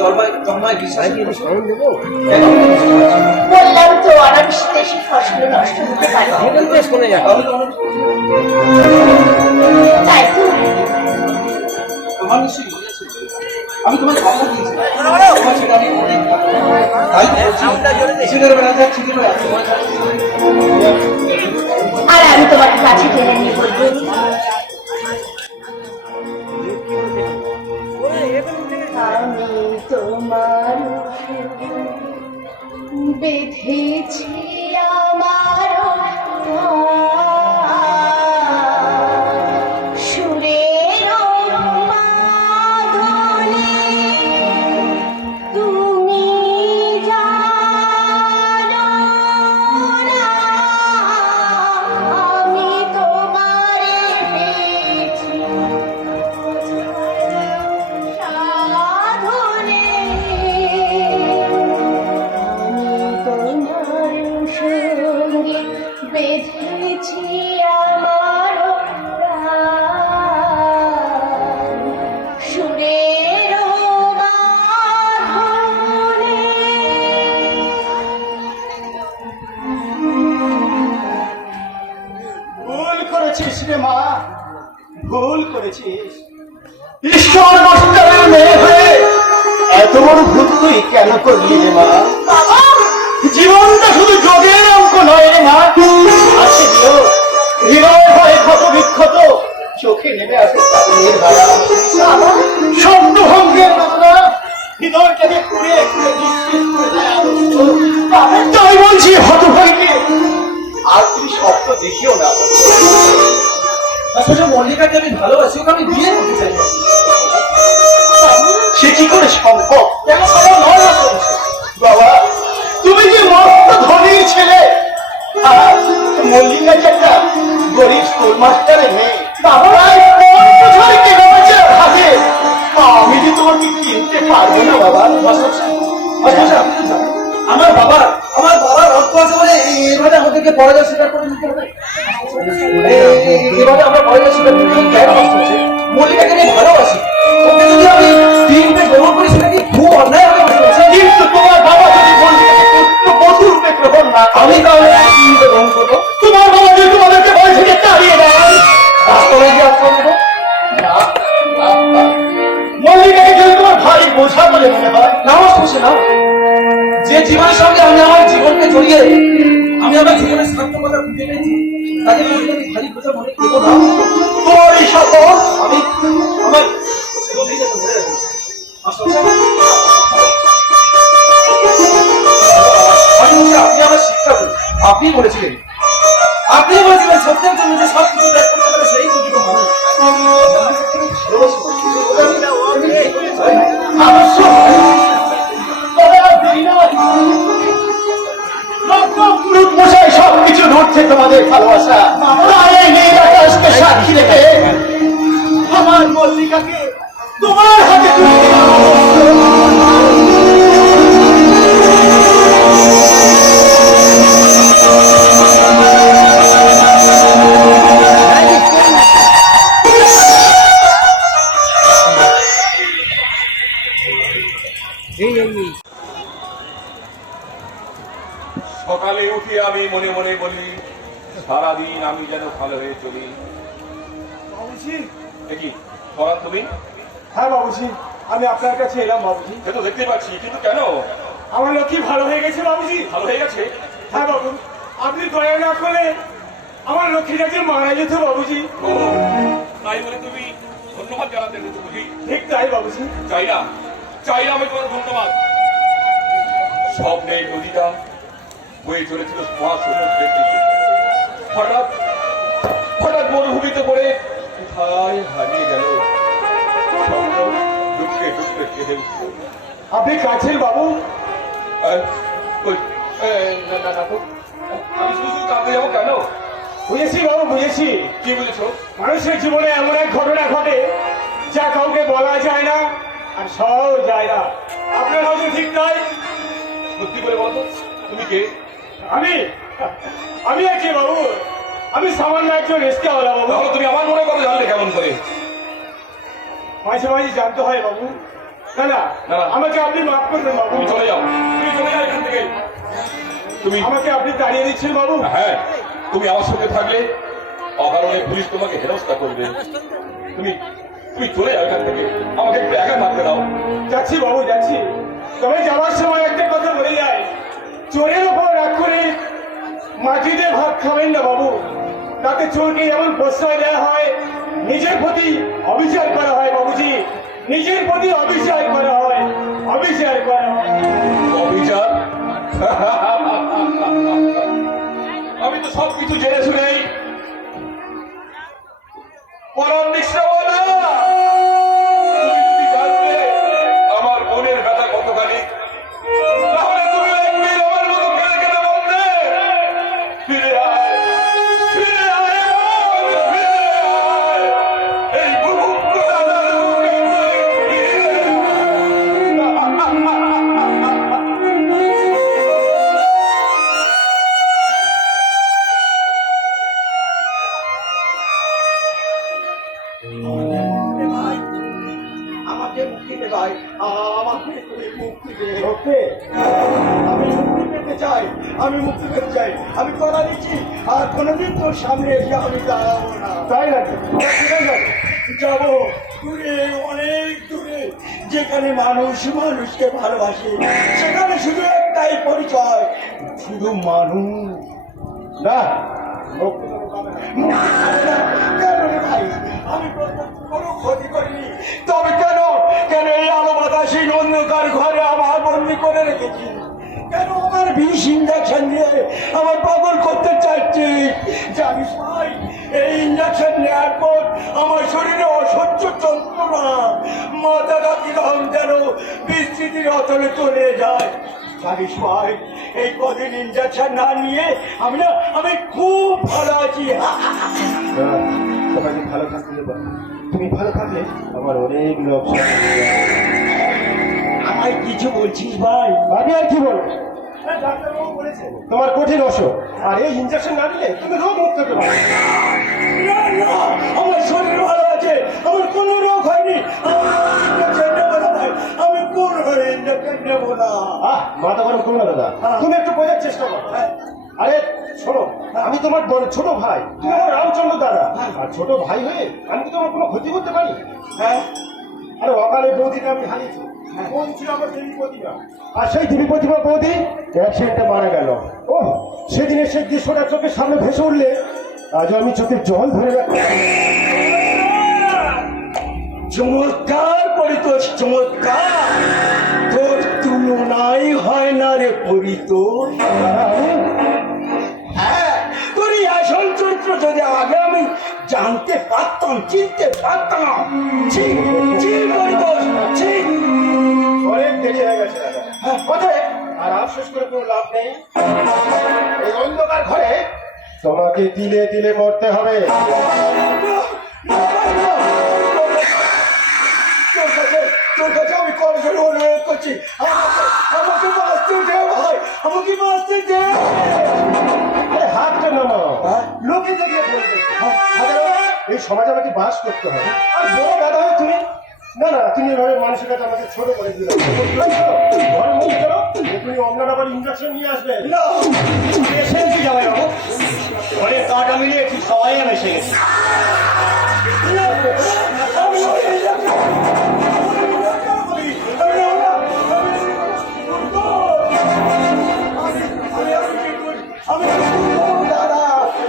জন্মায় বিশ্বাস? বললাম তো অনাবৃষ্টিতে সেই ফসল নষ্ট হতে পারে। তাই তো তোমার নিশ্চয়ই মনে আছে, আমি তোমার কথা দিয়েছিলাম তোমার সেটা আমি অনেক তাই নিজেদের বেড়াতে ছিল। আর আমি তোমার কাছে টেনে নিয়ে বলবো, আমি তোমার বেঁধেছি আমার সুরের বাঁধনে, তুমি জানো না আমি তোমারে পেয়েছি সাধনে, আমি তোমার সঙ্গে বেঁধেছি আমার প্রাণ সুরের বাঁধনে। ভুল করেছিস রে মা, ভুল করেছিস। ঈশ্বর নষ্টের মেয়ে হয়ে এত বড় ভুল তুই কেন করলি রে মা? বাবা, জীবনটা শুধু যোগের অঙ্ক নয় রে মা, আছে বিয়োগ। হৃদয় হয় ক্ষত বিক্ষত, চোখে নেমে আসে কান্নের ধারা। শব্দ ভঙ্গের বেদনা হৃদয়কে কুড়ে কুড়ে নিঃশেষ করে দেয় আদর্শ। তাই বলছি হতভাগ্যে, আর তুমি স্বপ্ন দেখিও না। আসলে মল্লিকাকে আমি ভালোবাসি, ওকে আমি বিয়ে করতে চাই। সে কি করে সম্ভব? কেন সবার নয় না শুনছে? বাবা, তুমি যে মস্ত ধনীর ছেলে, আর মল্লিকা যে একটা গরিব স্কুল মাস্টারের মেয়ে। আমি যে তোমাকে কিনতে পারবো না বাবা। আমার বাবার অর্থ আছে বলে এভাবে আমাদেরকে পড়াশোনা স্বীকার করে নিতে হবে। এভাবে আমরা পড়াশোনা স্বীকার করতে কেন কষ্ট হচ্ছে? মল্লিকাকে নিয়ে ভালোবাসি, ওকে যদি আমি তিনটে গ্রহণ করি সেটা কি খুব অন্যায় হবে? কিন্তু তোমার বাবা যদি মল্লিকাকে পুত্রবধূ রূপে গ্রহণ না করে, আমি তাহলে তিনটে গ্রহণ করবো। তোমার বাবা যদি তোমাদেরকে বাড়ি থেকে তাড়িয়ে দেয়, বাস্তবে কি আশ্রয় নেবো? মল্লিকাকে যদি তোমার ভাই বোঝা বলে মনে হয়, না আমার খুশি না। যে জীবনের সঙ্গে আমি আমার জীবনকে জড়িয়ে আমি আমার জীবনের সার্থকতা খুঁজে পেয়েছি, তাকে আমি খালি বোঝা মনে করবো না। তোমার এই শপথ আমি আমার জীবন থেকে ধরে রাখবো। আমি বলছি, আপনি আমার শিক্ষা করুন। আপনি বলেছিলেন সত্যের জন্য যে সব কিছু ত্যাগ করতে পারে সেই দুটো মানুষ। সবকিছু ধরছে তোমাদের ভালোবাসা। তাই এই নীল আকাশকে সাক্ষী রেখে আমার মল্লিকাকে তোমার হাতে তুলে দিলাম। সকালে উঠে আমি মনে মনে বলি, সারাদিন আমি যেন ভালো হয়ে চলি। বাবুজি, দেখি পড়ান তুমি? হ্যাঁ বাবুজি, আমি আপনার কাছে এলাম বাবুজি। সে তো দেখতে পাচ্ছি, কিন্তু কেন? আমার লক্ষ্মী ভালো হয়ে গেছে বাবুজি। ভালো হয়ে গেছে? হ্যাঁ বাবু, আপনি দয়া না করলে আমার লক্ষ্মীটা যে মারা যেত বাবুজি। ও, তাই বলে তুমি ধন্যবাদ জানাতে তো বুঝি? ঠিক তাই বাবুজি। চাই না আমি তোমার ধন্যবাদ। স্বপ্নে নদীটা বয়ে চলেছিল মহাসমুদ্রের দিকে। হঠাৎ মরুভূমিতে পড়ে কোথায় হারিয়ে গেল। স্বপ্ন দুঃখে দুঃখে কেঁদে উঠল। আপনি কাছের বাবু? না তো, আমি শুধু শুধু কাঁদতে যাবো কেন? বুঝেছি বাবু, বুঝেছি। কি বলেছো? মানুষের জীবনে এমন এক ঘটনা ঘটে যা কাউকে বলা যায় না আর সহজ যায় না। আপনার হয়তো ঠিক তাই। সত্যি করে বলো তো, তুমি কে? আমি আর কে বাবু? আমি সামান্য একজন রিস্কাওয়ালা বাবু। তাহলে তুমি আমার মনে কথা জানলে কেমন করে? মাঝে মাঝে জানতে হয় বাবু। না না, না। আমাকে আপনি মাফ করবেন বাবু। তুমি চলে যাও এখান থেকে। তুমি আমাকে আপনি তাড়িয়ে দিচ্ছেন বাবু। হ্যাঁ, তুমি আমার সঙ্গে থাকলে অকারণে পুলিশ তোমাকে হেনস্থা করবে। তুমি চলে যাও এখান থেকে, আমাকে একটু একা থাকতে দাও। যাচ্ছি বাবু, যাচ্ছি। তবে যাওয়ার সময় একটা কথা বলে যায়, চোরের ওপর রাগ করে মাটিতে ভাত খাবেন না বাবু। তাতে চোরকে যেমন প্রশ্রয় দেওয়া হয়, নিজের প্রতি অবিচার করা হয় বাবুজি। নিজের প্রতি অবিচার করা হয়, অবিচার করা হয়। অবিচার? আমি তো সবকিছু জেনে শুনেই পরাণ রিকশাওয়ালা, তুমি যদি জানতে আমার মনের ব্যথা কতখানি, তাহলে তুমি একদিন আমার মতো কেঁদে কেঁদে বলতে, ফিরে আয়, ফিরে আয়, ফিরে আয়, এই বুভুক্ত দাদার বুকে ফিরে আমাকে মুক্তি দে ভাই, আমাকে তুমি মুক্তি দে। আমি মুক্তি পেতে চাই, আমি কথা দিচ্ছি আর কোনোদিন তোর সামনে এসে আমি দাঁড়াবো না। তাই নাকি? কোথায় যাবে? যাবো দূরে, অনেক দূরে, যেখানে মানুষ মানুষকে ভালোবাসে, সেখানে শুধু একটা একটাই পরিচয়, শুধু মানুষ। না মুক্তি কোনো পাবে না। কেন রে ভাই, আমি কোনো ক্ষতি করিনি, তবে কেন কেন এই আলো বাতাসী অন্ধকার ঘরে আমার বন্দি করে রেখেছি? কেন আমার বিষ ইঞ্জেকশন দিয়ে আমার পাগল করতে চাচ্ছিস? জানিস ভাই, এই ইঞ্জেকশন নেওয়ার পর আমার শরীরে অসহ্য যন্ত্রণা, মাথাটা কিরকম যেন বিস্তৃতির অতলে চলে যায়। জানিস ভাই, এই কদিন ইঞ্জেকশন না নিয়ে আমি খুব ভালো আছি। তোমাকে ভালো থাকতে দেবো, তুমি ভালো থাকলে আমার অনেক লোক। আমায় কিছু বলছিস ভাই? আমি আর কি বলবো, ডাক্তারবাবু বলেছে তোমার কঠিন অসুখ, আর এই ইঞ্জেকশন না দিলে তুমি রোগ মুক্ত হতে পারবে। না না, আমার শরীর ভালো আছে, আমার কোনো রোগ হয়নি। ইঞ্জেকশন নেবো না ভাই, আমি কোনো ইঞ্জেকশন নেবো না। মাথা গরম করো না দাদা, তুমি একটু বোঝার চেষ্টা করো। আরে শোনো, আমি তোমার ছোট ভাই, তুমি আমার রামচন্দ্র দাদা, আর ছোট ভাই হয়ে আমি কি তোমার কোনো ক্ষতি করতে পারি? হ্যাঁ, আরে অকালে বৌদিকে আমি হারিয়েছি, কোন ছিল আমার দেবী প্রতিমা, আর সেই দেবী প্রতিমা বৌদি অ্যাক্সিডেন্টে মারা গেল। ও সেদিনের সেই দৃশ্যটা চোখের সামনে ভেসে উঠলে আজ আমি চোখের জল ধরে রাখতে। চমৎকার পরিতোষ, চমৎকার, তোর তুলনাই হয় না রে পরিতোষ। হ্যাঁ, তোর এই আসল চরিত্র যদি আগে আমি জানতে পারতাম, চিনতে পারতাম। ঠিক ঠিক পরিতোষ, ঠিক। অনেক দেরি হয়ে গেছে দাদা, অতএব আর আফসোস করে কোনো লাভ নেই। এই অন্ধকার ঘরে তোমাকে দিলে দিলে মরতে হবে। তোর কাছে আমি করজোড়ে অনুরোধ করছি, আমাকে বাঁচতে দে ভাই, আমাকে বাঁচতে দে। আরে হাতটা নামাও, লোকে দেখলে বলবে এই সমাজে আমাকে বাস করতে হবে, আর বড় দাদা হয়ে তুমি না না, তুমি এভাবে মানুষের কাছে আমাকে ছোট করে দিলে। ঘরে মুখ করো, তুমি অন্যরা আবার ইঞ্জেকশন নিয়ে আসবে। না, এসে কি যাবে বাবু, ঘরে কাটা মিলিয়ে ঠিক সবাই আমি এসে গেছি।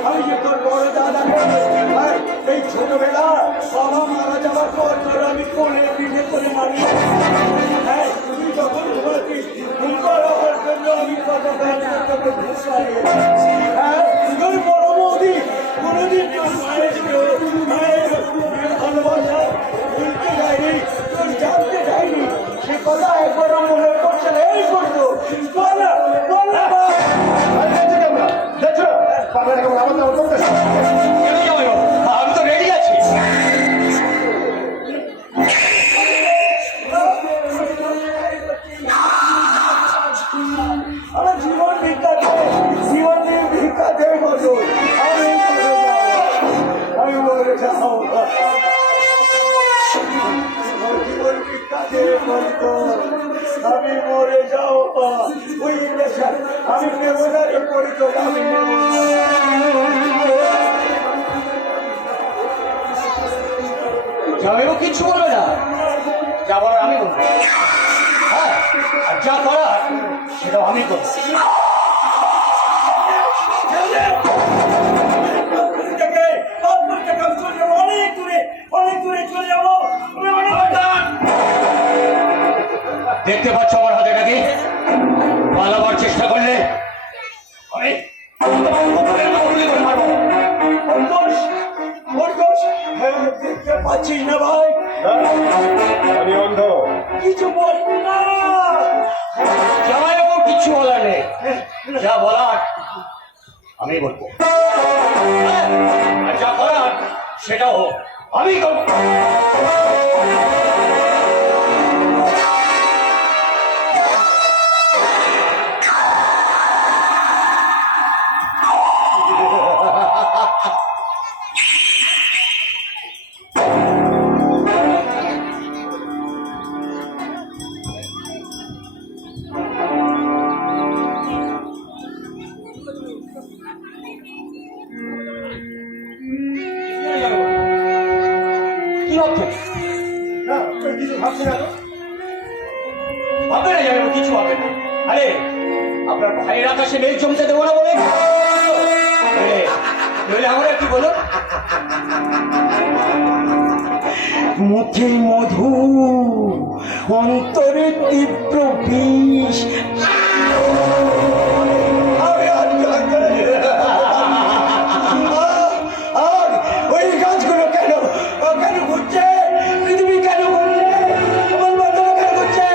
আমি যে তোর বড় দাদা, এই ছোটবেলা বাবা মারা যাওয়ার পর তোর আমি কোলে পিঠে করে মারি। হ্যাঁ, তুই যখন ঘুমাতিস ঘুম করার জন্য আমি কত হ্যাঁ, তোর বড় বৌদি কোনোদিন তোর মায়ের ভালোবাসা ভুলতে যায়নি, তোর জানতে যায়নি, সে কথা একবারও মনে করছে না। এই করতো বলা বলা দেখছো পাগলা কেমন আমার নাম করতেছে। আমি তো রেডি আছি। আমার জীবন ভিক্ষা দেয়, জীবন দিয়ে ভিক্ষা দেয় বলো, আমি মরে যাও, জীবন ভিক্ষা দেয় বলতো, আমি মরে যাও। ওই ইঞ্জেকশন আমি নেবো না, রে পরিত আমি নেবো না। জামাইও কিচ্ছু বলবে না, যা বলার আমি বলবো। হ্যাঁ, আর যা করার সেটাও আমি করবো। অনেক দূরে চলে যাবো। দেখতে পাচ্ছ আমার হাতেটাকে, পালাবার চেষ্টা করলে আমি দেখতে পাচ্ছি না ভাই, আমি অন্ধ। কিছু বলবি না, জামাইবাবু কিছু বলার নেই, যা বলার আমি বলবো, আর যা করার সেটাও আমি করবো। কি ভাবছেন? না কিছু ভাবছি না তো। ভাববে না জামাইবাবু, কিছু হবে না। আরে আপনার ভাইয়ের আকাশে মেঘ জমতে দেবো না বলে নইলে আমরা কি বলো মুখে মধু অন্তরে তীব্র বিষ ওই গাছগুলো কেন কেন ঘুরছে পৃথিবী কেন ঘুরছে আমার বাচ্চারা কেন ঘুরছে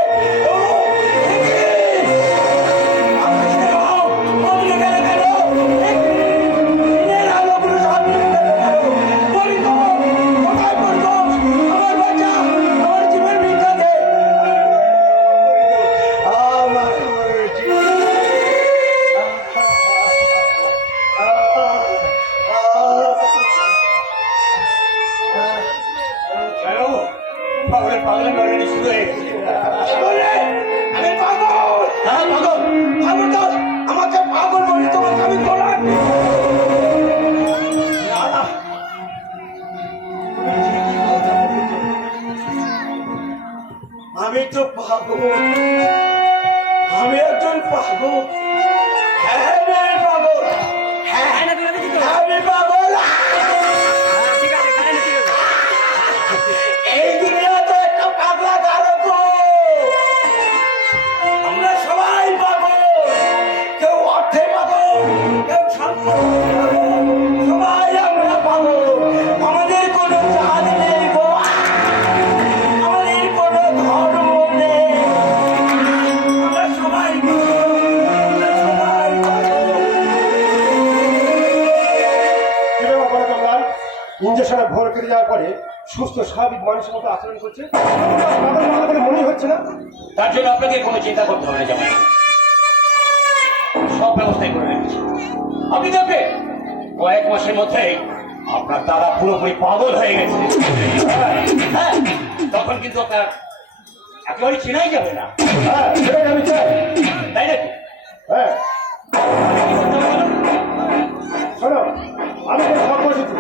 আমাকে পাগল বলি তোমাকে আমি বলার আমি তো পাগল আমি একজন পাগল হ্যাঁ আমি পাগল হ্যাঁ আমি পাগল এই দুনিয়াতে একটা পাগলা কারক আমরা সবাই পাগল কেউ অর্থে পাগল কেউ সম্পর্কে পাগল সবাই আমরা পাগল আমাদের কোনো জাত নেই গো আমাদের কোনো ধর্ম নেই আমরা সবাই পাগল আমরা সবাই পাগল ইঞ্জেকশনে ভোর কেটে যাওয়ার পরে সুস্থ স্বাভাবিক মানুষের মতো আচরণ করছে বলে মনেই হচ্ছে না। তার জন্য আপনাকে কোনো চিন্তা করতে হবে না জামাই সব ব্যবস্থাই করে রেখেছি আপনি দেখবেন কয়েক মাসের মধ্যে আপনার দাদা পুরোপুরি পাগল হয়ে গেছে হ্যাঁ তখন কিন্তু আপনার একেবারে চেনাই যাবে না হ্যাঁ সেটাই আমি চাই। তাই নাকি হ্যাঁ কি করতে হবে বলুন? শোনো আমি তো সব বসেছি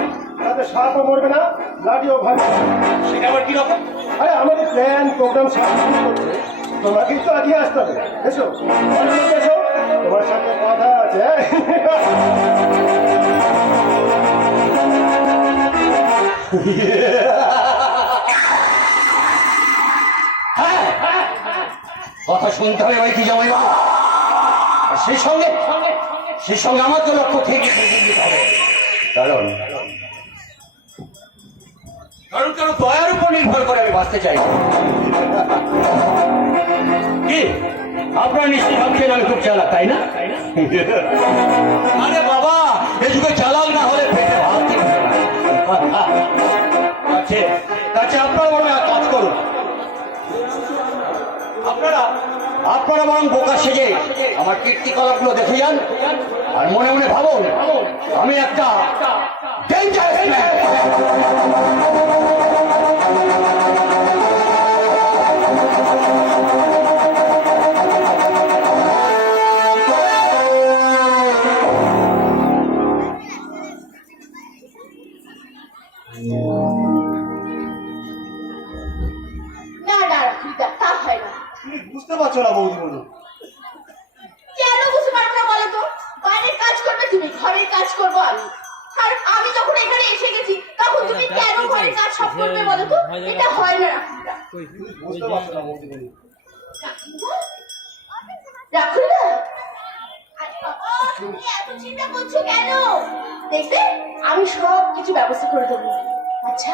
তাতে সাপও মরবে না লাঠিও ভাঙবে না। সেটা আবার কিরকম আরে আমাদের প্ল্যান প্রোগ্রাম সব কিছু করছে তোমার কিন্তু আগিয়ে আসতে হবে এসো এসো তোমার সাথে কথা আছে কথা শুনতে হবে ভাই কি জামাই বাবু আর সেই সঙ্গে আমার তো লক্ষ্য থেকে দিতে হবে কারণ কারো দয়ার উপর নির্ভর করে আমি বাঁচতে চাই কি আপনারা নিশ্চয়ই ভাবছেন আমি খুব চালাক তাই না আরে বাবা এ যুগে চালাক না হলে পেটে ভাত দিতে আচ্ছা আপনারা বরং এক কাজ করুন আপনারা বরং বোকা সেজে আমার কীর্তিকলাপগুলো দেখে যান আর মনে মনে ভাবুন আমি একটা ডেঞ্জারাস ম্যান না না রাখুদা তা হয় না তুমি বুঝতে পারছো না বৌদিমণি কেন বুঝতে পারবো না বলো তো বাইরের কাজ করবে তুমি ঘরের কাজ করবো আমি আর আমি যখন এখানে এসে গেছি তখন তুমি কেন ঘরের কাজ সব করবে বলো তো এটা হয় না রাখুদা তুমি বুঝতে পারছো না বৌদিমণি রাখুদা আরে বাবা তুমি এত চিন্তা করছো কেন দেখবে আমি সব কিছু ব্যবস্থা করে দেবো আচ্ছা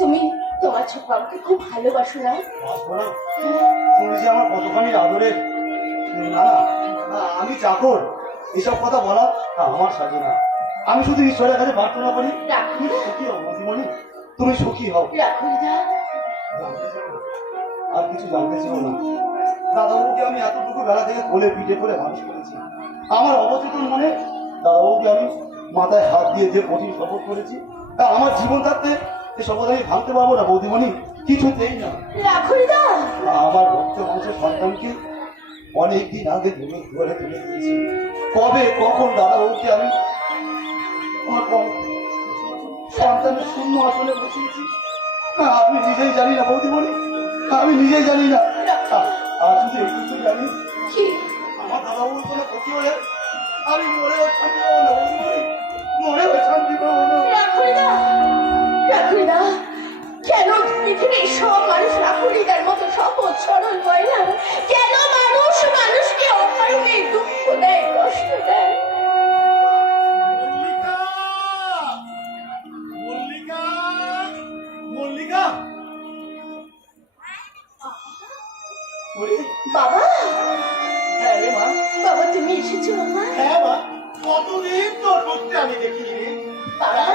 তুমি তোমার ছোট বাবুকে খুব ভালোবাসো না বাসবো না তুমি যে আমার কতখানি আদরের না না আমি চাকর এসব কথা বলা আমার সাজে না আমি শুধু ঈশ্বরের কাছে প্রার্থনা করি তুমি সুখী হও বৌদিমণি তুমি সুখী হও রাখুদা আর কিছু জানতে ছিল না দাদাবাবুকে আমি এতটুকু বেলা থেকে কোলে পিঠে করে মানুষ করেছি আমার অবচেতন মনে দাদাবাবুকে আমি মাথায় হাত দিয়ে যে কঠিন শপথ করেছি তা আমার জীবন থাকতে এই শপথ আমি ভাঙতে পারবো না বৌদিমণি কিছুতেই না রাখুদা আমার ভক্ত বংশের সন্তানকে অনেকদিন আগে ধরে তুলে দিয়েছি কবে কখন দাদাবাবুকে আমি আমার সন্তানের শূন্য আসনে বসিয়েছি আমি নিজেই জানি না বৌদিমণি আমি নিজেই জানি না আর শুধু এইটুকু জানি কি আমার দাদাবুর কোনো ক্ষতি হলে আমি মরেও শান্তি পাবো না বৌদিমণি, মরেও শান্তি পাবো না। রাখুরিদা, রাখুরিদা, কেন পৃথিবীর সব মানুষ রাখুরিদার মতো সহজ সরল হয় না? কেন মানুষ মানুষকে অকারণে দুঃখ দেয়, কষ্ট দেয়? মল্লিকা, মল্লিকা, মল্লিকা। ওরে, বাবা, হ্যাঁ রে মা, বাবা তুমি এসেছো বাবা? হ্যাঁ মা, কতদিন তোর মুখটা আমি দেখিনি রে। বাবা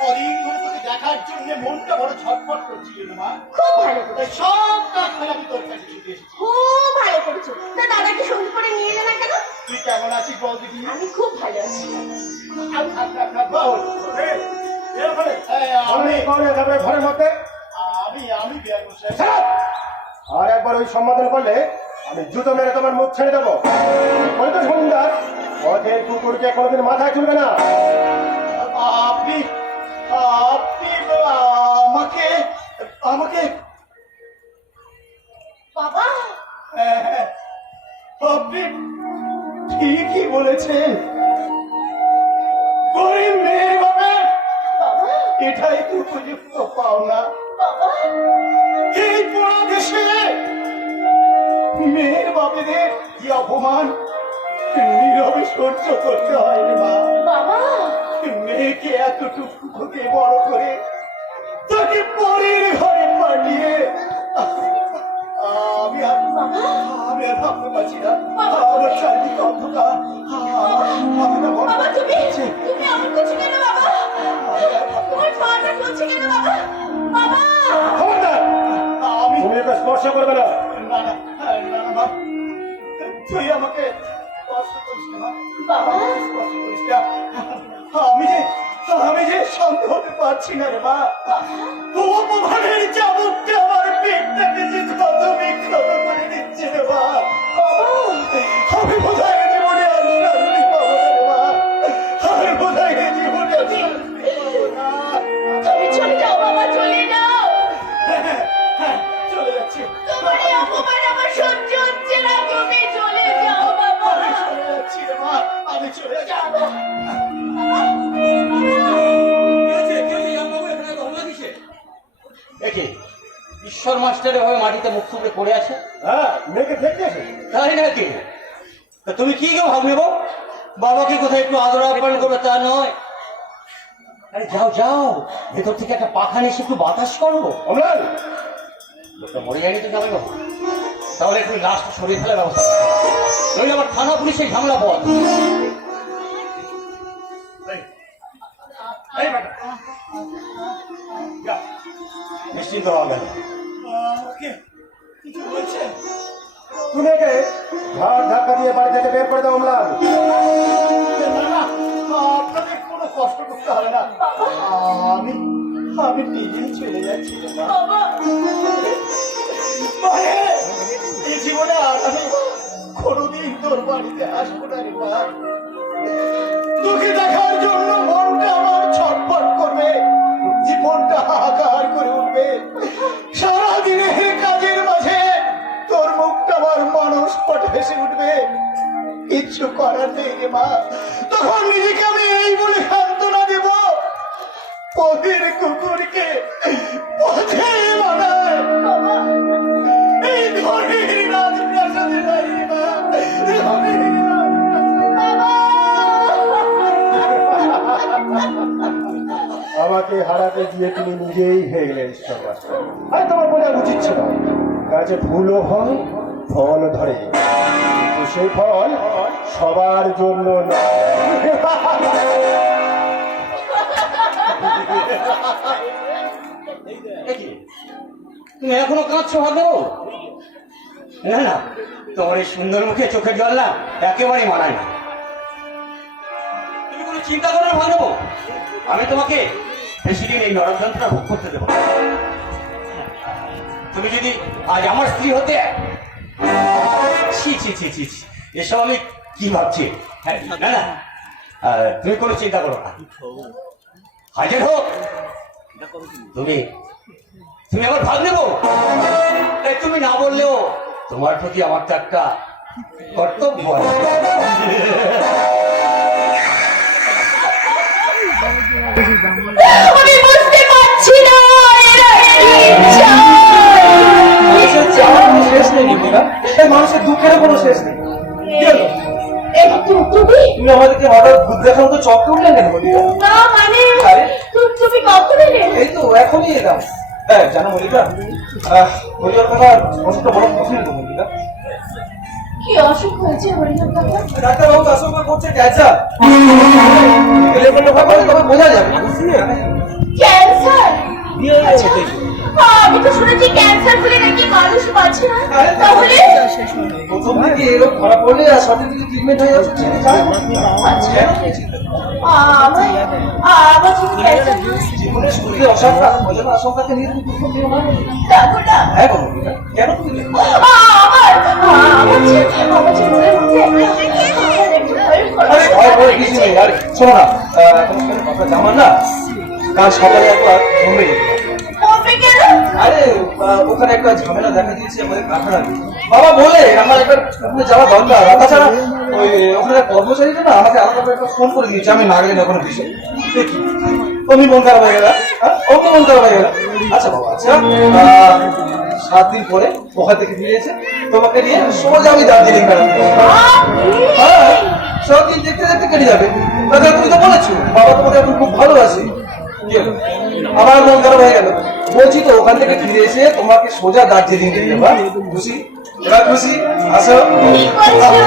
কদিন ধরে তোকে দেখার জন্য মনটা বড় ছটফট করছিল রে মা। খুব ভালো করেছো, তাই সব কাজ ফেলে আমি তোর কাছে ছুটে এসেছি। খুব ভালো করেছো। তা দাদাকে সঙ্গে করে নিয়ে এলে না কেন? তুই কেমন আছিস বল দেখি? আমি খুব ভালো আছি। আমি ঘরের মধ্যে আমি আমি বিয়ার বসে আর একবার ওই সম্বোধন করলে আমি জুতো মেরে তোমার মুখ ছেড়ে দেবো। বলতো সন্ধ্যার পথের কুকুরকে কোনোদিন মাথায় তুলবে না। আপনি আপনি আমাকে আমাকে বাবা আপনি ঠিকই বলেছেন। গরিব মেয়ের বাবা, বাবা এটাই তো উপযুক্ত পাওনা। বাবা এই পোড়া দেশে মেয়ের বাপেদের যে অপমান নীরবে সহ্য করতে হয় রে মা। বাবা মেয়েকে এতটুকু থেকে বড় করে তাকে পরের ঘরে পাঠিয়ে আমি আর আমি আর ভাবতে পারছি না। আমার চারিদিকে অন্ধকার। বাবা তুমি তুমি এমন করছো কেন বাবা? তোমার পাটা চলছে কেন বাবা? বাবা খবরদার, আমি তুমি একে স্পর্শ করবে না। না না না না মা, তুই আমাকে স্পর্শ করিস না মা। বাবা আমাকে স্পর্শ করিস না। আমি যে শান্ত হতে পারছি না রে মা। ও অপমানের চাবুকটা আমার পেটটাকে যে ক্ষত বিক্ষত করে দিচ্ছে রে মা। আমি বোধহয় জীবনে আর শান্তি পাবো না রে মা। আমি বোধহয় জীবনে আর শান্তি পাবো না। তুমি চলে যাও বাবা, চলে যাও। হ্যাঁ, চলে যাচ্ছি। তোমার এই অপমান আমার সহ্য হচ্ছে না, তুমি চলে যাও বাবা। আমি চলে যাচ্ছি রে মা, আমি চলে যাব। দেখি ঈশ্বর মাস্টার এভাবে মাটিতে মুখ থুবড়ে পড়ে আছে। হ্যাঁ, মেয়েকে দেখতে আসে। তাই নাকি? তা তুমি কি কেউ ভাব নেবো? বাবাকে কোথায় একটু আদর আপ্যায়ন করবে তা নয়। আরে যাও যাও, ভেতর থেকে একটা পাখা নিয়ে এসে একটু বাতাস করো। অমলান, লোকটা মরে যায়নি তো যাবে বাবু? তাহলে একটু লাশটা সরিয়ে ফেলার ব্যবস্থা করো। নইলে আবার থানা পুলিশের ঝামেলা পথ। নিশ্চিন্ত হওয়া গেল। আমাকে কিছু বলছেন? তুমি একে ঘাট ধাক্কা দিয়ে বাড়ি থেকে বের করে দাও অমলান। না না, আপনাদের কোনো কষ্ট করতে হবে না। আমি আমি নিজেই চলে যাচ্ছি রে মা। বাবা মানে এই জীবনে আর আমি কোনোদিন তোর বাড়িতে আসবো না রে মা। তোকে দেখার জন্য মনটা আমার ছটফট করবে, জীবনটা হাহাকার করে উঠবে। সারাদিনের কাজের মাঝে তোর মুখটা আমার মানুষ পট ভেসে উঠবে। কিচ্ছু করার নেই রে মা। তখন নিজেকে আমি এই বলে সান্ত্বনা দেব, পথের কুকুরকে পথে বানায়। বাবা এই ধরনের রাজপ্রাসাদে নাই রে মা, ধরনের আমাকে হারাতে গিয়ে তুমি নিজেই হয়ে গেলে ঈশ্বর মাস্টার। আরে তোমার বোঝা উচিত ছিল, গাছে ফুলও হয় ফল ধরে, কিন্তু সেই ফল সবার জন্য নয়। দেখি তুমি এখনো কাঁদছো ভালো? না না, তোমার এই সুন্দর মুখে চোখের জল না একেবারেই মানায় না। তুমি কোনো চিন্তা করো না ভালো, আমি তোমাকে বেশি দিন এই নরক যন্ত্রণা ভোগ করতে দেবো না। তুমি যদি আজ আমার স্ত্রী হতে, ছি ছি ছি ছি ছি, এসব আমি কি ভাবছি? হ্যাঁ, না না, তুমি কোনো চিন্তা করো না। হাজার হোক, তুমি তুমি আমার ভাগ নেবো। তুমি না বললেও তোমার প্রতি আমার তো একটা কর্তব্য আছে। আমি বুঝতে পারছি না এরা কি চায়। মানুষের চাওয়ার কোনো শেষ নেই মল্লিকা, এই মানুষের দুঃখেরও কোনো শেষ নেই। কি হলো? তুমি তুমি আমাদেরকে হঠাৎ ভূত দেখার মতো চক্র উঠলে কেন মল্লিকা? না মানে আরে? তুমি কখন এলে? এই তো এখনই এলাম। হ্যাঁ জানো মল্লিকা, হরিহর কাকা অসুখটা বড় কঠিন তো মল্লিকা। কি অসুখ হয়েছে হরিহর কাকা? ডাক্তারবাবু তো আশঙ্কা করছে ক্যান্সার। গেলে বললে ভালো, তবে বোঝা যাবে। ক্যান্সার? আচ্ছা, আমি তো শুনেছি ক্যান্সার হলে নাকি মানুষ বাঁচে না। তাহলে প্রথম দিকে এরকম ধরা পড়লে আর সঠিক দিকে ট্রিটমেন্ট হয়ে যাচ্ছে ঠিক আছে? আচ্ছা, আমার যদি ক্যান্সার হয়, জীবনের শুরুতে অসাঙ্কা অজানা আশঙ্কাকে নিয়ে তুমি প্রথম দিও না। তারপর না হ্যাঁ বলো মল্লিকা, কেন তুমি আমার যে মনের মধ্যে আমার একটু ভয় করে। আরে ভয় ভয় কিছু নেই। আরে শোনো না, তোমার কথা জামান না, কাল সকালে একবার ঘুমে কবে গেল? আরে ওখানে একটা ঝামেলা দেখা দিয়েছে আমাদের কারখানা। বাবা বলে আমার একটা ওখানে যাওয়া দরকার। তাছাড়া ওই ওখানে কর্মচারীটা না আমাকে আলাদা করে একটা ফোন করে দিয়েছে, আমি না গেলে না কোনো বিষয়। দেখি অমনি মন খারাপ হয়ে গেল, অমনি মন খারাপ হয়ে গেল। আচ্ছা বাবা, আচ্ছা 7 দিন পরে ওখান থেকে ফিরেছে তোমাকে নিয়ে সোজা আমি দার্জিলিং বেড়াতে। হ্যাঁ 7 দিন দেখতে দেখতে কেটে যাবে। তাছাড়া তুমি তো বলেছো বাবা তোমাকে এখন খুব ভালোবাসে। আমার মন খারাপ হয়ে গেল। বলছি তো ওখান থেকে ফিরে এসে তোমাকে সোজা দার্জিলিং দিয়ে দেবা। খুশি? এবার খুশি? আসো। কি করছো?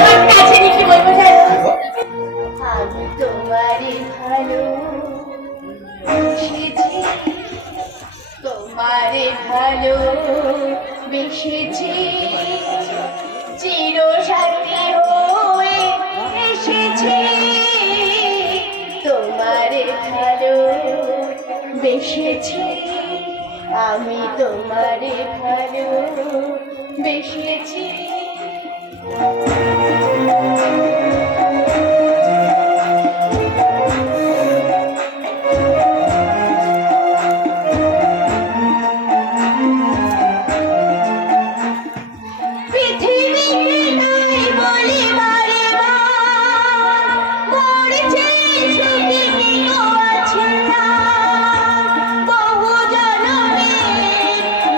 আমার কাছে নিয়ে কি বলবো জানো? আমি তোমারে ভালো বেসেছি, তোমারে ভালো বেসেছি, চিরসাথী হয়ে এসেছি, তোমারে ভালো বেসেছি, আমি তোমারে ভালো বেসেছি। পৃথিবীকে তাই বলি বারে বার, মরেছে শুধু কেউ আছে না, বহু জনমে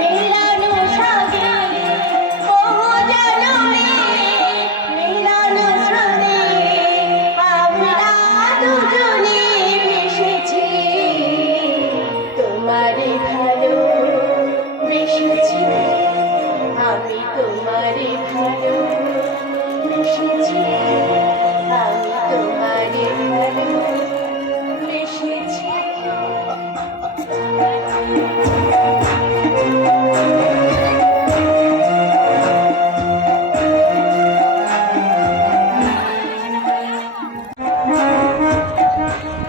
মেলানো সাথে, বহু জনমে মেলানো সাথে, আমরা দুজনে মিশেছি, তোমারে ভালো বেসেছি, আমি তোমারে ভালো বেসেছি, আমি তোমারে ভালো বেসেছি।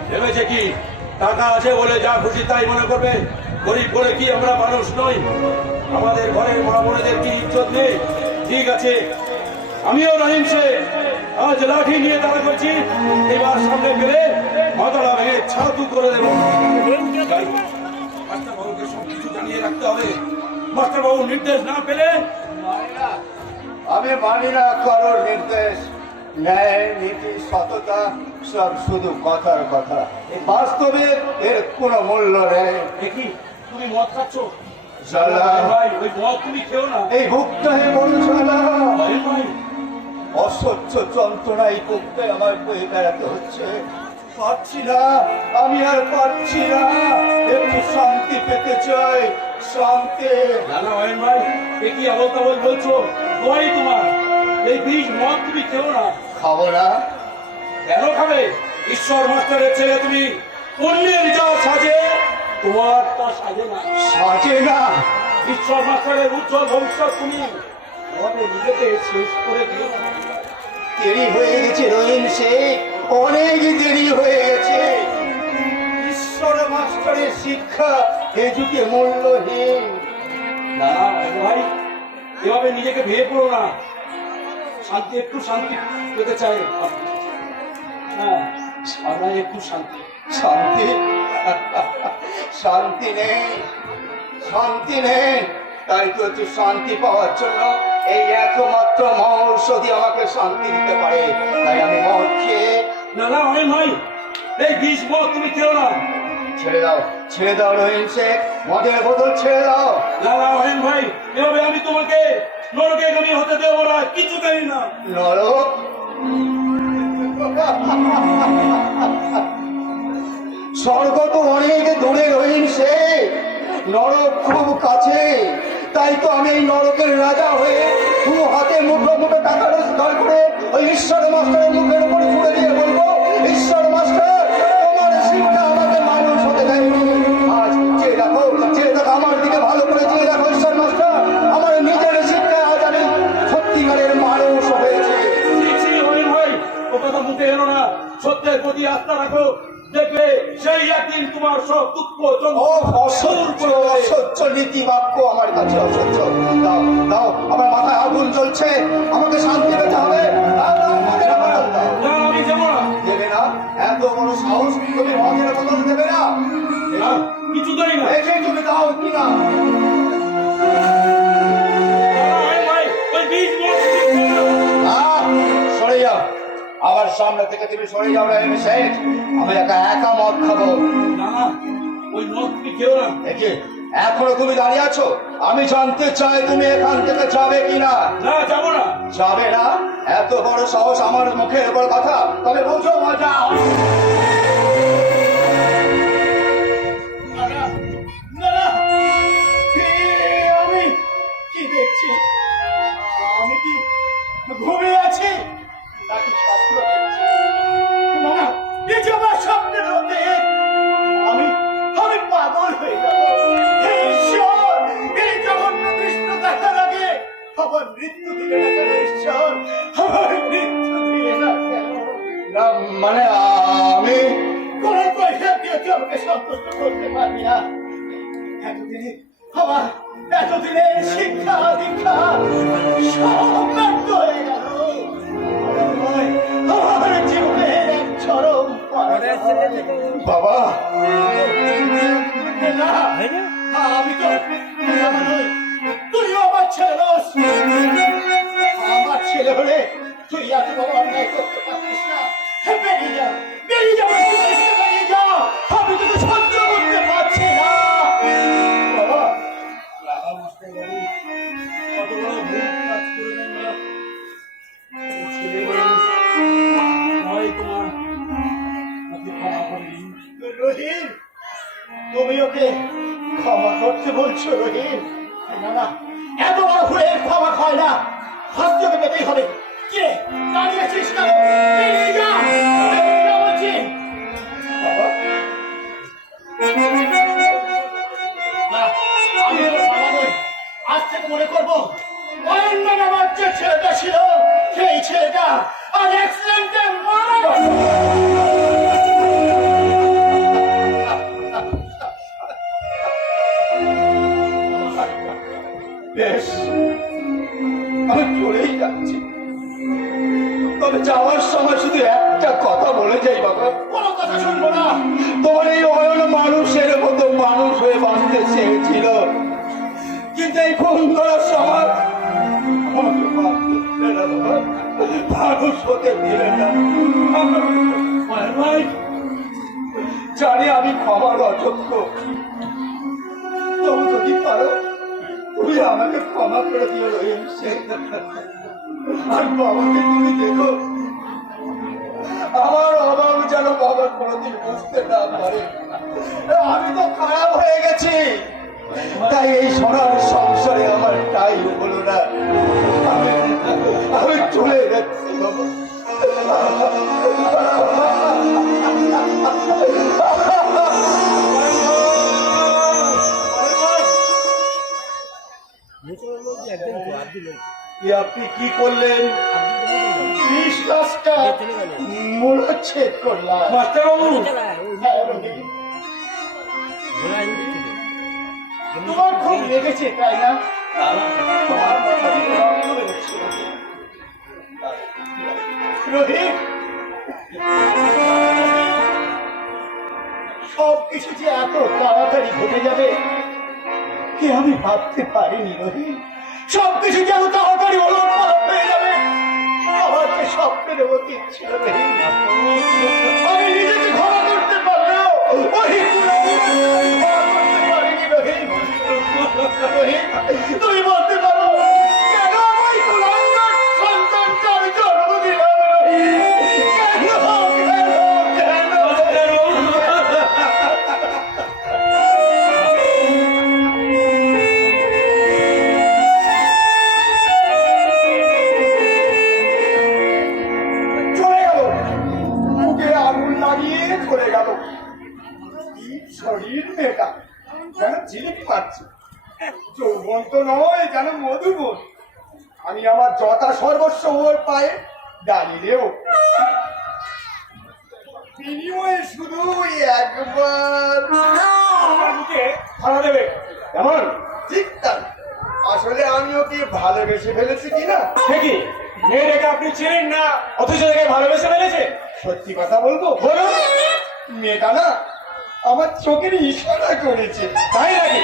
ভেবেছে কি টাকা আছে বলে যা খুশি তাই মনে করবে? গরিব বলে কি আমরা মানুষ নই? আমাদের ঘরের মা বোনেদের কি ইজ্জত নেই? ঠিক আছে, আমিও রহিম সে আজ লাঠি নিয়ে দাঁড়া করছি, এবার সামনে পেলে মাথাটা ভেঙে ছাতু করে দেবো। যাই, মাস্টারবাবুকে সবকিছু জানিয়ে রাখতে হবে। মাস্টারবাবু নির্দেশ না পেলে আমি মানি না কারোর নির্দেশ। ন্যায় নীতি সততা সব শুধু কথার কথা, এই বাস্তবে এর কোনো মূল্য নেই। দেখি তুমি মদ খাচ্ছ। জ্বালা। ভাই ওই মদ তুমি খেও না। এই বুকটাই বড় জ্বালা। ভাই ভাই অসহ্য যন্ত্রণায় বুকটা আমার বয়ে বেড়াতে হচ্ছে। পারছি না, আমি আর পারছি না। একটু শান্তি পেতে চাই, শান্তি। জানা হয় ভাই, এ কি আবল তাবল বলছো? দোয়াই তোমার, এই বিষ মদ তুমি খেও না। খাবো না? কেন খাবে? ঈশ্বর মাস্টারের ছেলে তুমি, অন্যের যা সাজে তোমার তা সাজে না। সাজে না? ঈশ্বর মাস্টারের উজ্জ্বল ভবিষ্যৎ তুমি তোমাকে নিজেকে শেষ করে দিও না। দেরি হয়ে গেছে রহিম শেখ, অনেক দেরি হয়ে গেছে। ঈশ্বর মাস্টারের শিক্ষা এ যুগে মূল্যহীন। না ভাই, এভাবে নিজেকে ভেঙে পড়ো না। শান্তি, একটু শান্তি পেতে চাই। হ্যাঁ, আমরা একটু শান্তি। শান্তি? শান্তি নেই, শান্তি নেই। তাই তো একটু শান্তি পাওয়ার জন্য এই একমাত্র মহৌষধি আমাকে শান্তি দিতে পারে, তাই আমি মদ খেয়ে না না অনেক ভাই, এই বিষ মদ তুমি খেও না। ছেড়ে দাও রহিম শেখ, মদের বোতল ছেড়ে দাও। না না অনেক ভাই, এভাবে আমি তোমাকে নরকে গামী হতে দেবো না, কিছু জানি না। নরক? স্বর্গ তো অনেক দূরে রহিম শেখ, নরক খুব কাছে। তাই তো আমি এই নরকের রাজা হয়ে দু হাতে মুঠো মুঠো টাকা রোজগার করে ওই ঈশ্বর মাস্টারের মুখের উপর ছুড়ে দিয়ে বলবো, ঈশ্বর মাস্টার তোমার শিবটা আমাকে মানুষ হতে দেয়নি। আজ চেয়ে দেখো আমার দিকে ভালো করে চেয়ে দেখো ঈশ্বর মাস্টার, আমার নিজের শিক্ষা আজ আমি সত্যিকারের মানুষ হয়েছে। ছি, অনেক ভাই, ও কথা মুখে এলো না। সত্যের প্রতি আস্থা রাখো, দেখবে সেই একদিন তোমার সব দুঃখ অসহ্য নীতি বাক্য আমার কাছে অসহ্য। দাও দাও, আমার মাথায় আগুন জ্বলছে, আমাকে শান্তি পেতে হবে। দাও, দাও, মদের বোতল দাও। না আমি যাবো না। দেবে না? এত বড় সাহস, তুমি মদের বোতল দেবে না? না, কিছু জানি না। দেখে তুমি দাও কিনা। না, অনেক ভাই, ওই বিষ মদ তুমি খেও না। সরে যাও, আবার সামনে থেকে তুমি সরে যাও রহিম শেখ, আমি একা মদ খাবো। না না, ওই মদ তুমি খেও না। দেখে এখনো তুমি দাঁড়িয়ে আছো, আমি জানতে চাই তুমি এখান থেকে যাবে কিনা। না যাবো না। যাবে না? এত বড় সাহস আমার মুখের উপর কথা, তবে বুঝো মজা। আমি কি দেখছি? আমি কি ঘুমিয়ে আছি নাকি স্বপ্ন দেখছি? না, এই যে আমার স্বপ্নের মধ্যে আমি পাগল হয়ে যাবো। হে ঈশ্বর, এই জঘন্য দৃশ্য দেখার আগে আমার মৃত্যু দিলে না কেন ঈশ্বর? আমার মৃত্যু দিলে না কেন? না মানে আমি কোন পয়সা দিয়ে তুই আমাকে সন্তুষ্ট করতে পারবি না। এতদিনে শিক্ষা দীক্ষা সব ব্যর্থ হয়ে গেল। আমার জীবনের এক চরম বাবা। না, আমি তো বাবা নই, তুইও আমার ছেলে নস। আমার ছেলে হলে তুই এত বড় অন্যায় করতে পারতিস না। বেরিয়ে যা, বেরিয়ে যা, বেরিয়ে যা, আমি তোকে সহ্য করতে পারছি না। বাবা, রাধা মাস্টার বাবু, কত বড় ভুল কাজ করবেন না। ছেলে মানুষ নয়, তোমার আপনি ক্ষমা করে দিন। রহিম, তুমি ওকে ক্ষমা করতে বলছো রহিম? না না, এত বড় ভুলের ক্ষমা হয় না, শাস্তি ওকে পেতেই হবে। কে দাঁড়িয়েছিস না? বেরিয়ে যা, বেরিয়ে যা বলছি। বাবা, না, আমি ওর বাবা নই। আজ থেকে মনে করবো অরণ্য নামার যে ছেলেটা ছিল, সেই ছেলেটা আজ অ্যাক্সিডেন্টে মারা গেছে। বেশ, আমি চলেই যাচ্ছি, তবে যাওয়ার সময় শুধু একটা কথা বলে যাই বাবা। কোনো কথা শুনবো না। তোমার এই অয়ন মানুষের মতো মানুষ হয়ে বাঁচতে চেয়েছিল, কিন্তু এই ফোন করার সময় আমাকে বাঁচতে দিলে না বাবা, মানুষ হতে দিলে না। ভাই, জানি আমি ক্ষমার অযোগ্য, তবু যদি পারো তুমি আমাকে ক্ষমা করে দিও রহিম শেখ। আর বাবাকে তুমি দেখো, আমার অভাব যেন বাবা কোনোদিন বুঝতে না পারে। আমি তো খারাপ হয়ে গেছি, তাই এই সোনার সংসারে আমার টাইম হলো না। আমি চলে যাচ্ছি বাবা। আপনি কি করলেন? 20 লাখটা মূল্যচ্ছেদ করলাম। মাস্টার বাবু, তোমার খুব লেগেছে তাই না? তোমার কথা শুনে আমিও লেগেছে। রোহিত, সবকিছু যে এত তাড়াতাড়ি ঘটে যাবে কি আমি ভাবতে পারিনি রোহিত। সবকিছু যেন তাড়াতাড়ি ওলট পালট হয়ে যাবে। আমার যে স্বপ্নের মতো ছিল রহিম, আমি নিজেকে ক্ষমা করতে পারলেও ওই কুলাঙ্গারকে ক্ষমা করতে পারিনি রহিম। রহিম, তুমি বলতে পারো কেন আমার কুলাঙ্গার সন্তানকে আমি জন্ম দিলাম রহিম? কেন? চলে গেল, মুখে আগুন লাগিয়ে চলে গেল। কি শরীর মেয়েটা, যেন জিলিপি মারছে। যৌবন তো নয়, যেন মধুবন। আমি আমার যথা সর্বস্ব ওর পায়ে দাঁড়িয়েও বিনিময়ে শুধু একবার আমার মুখে ধরা দেবে, কেমন? ঠিক তাই। আসলে আমি ওকে ভালোবেসে ফেলেছি কিনা। ঠিকই, মেয়েটাকে আপনি চেনেন না, অথচ তাকে ভালোবেসে ফেলেছে। সত্যি কথা বলবো, বলুন। মেয়েটা না আমার চোখের ইশারা করেছে। তাই নাকি?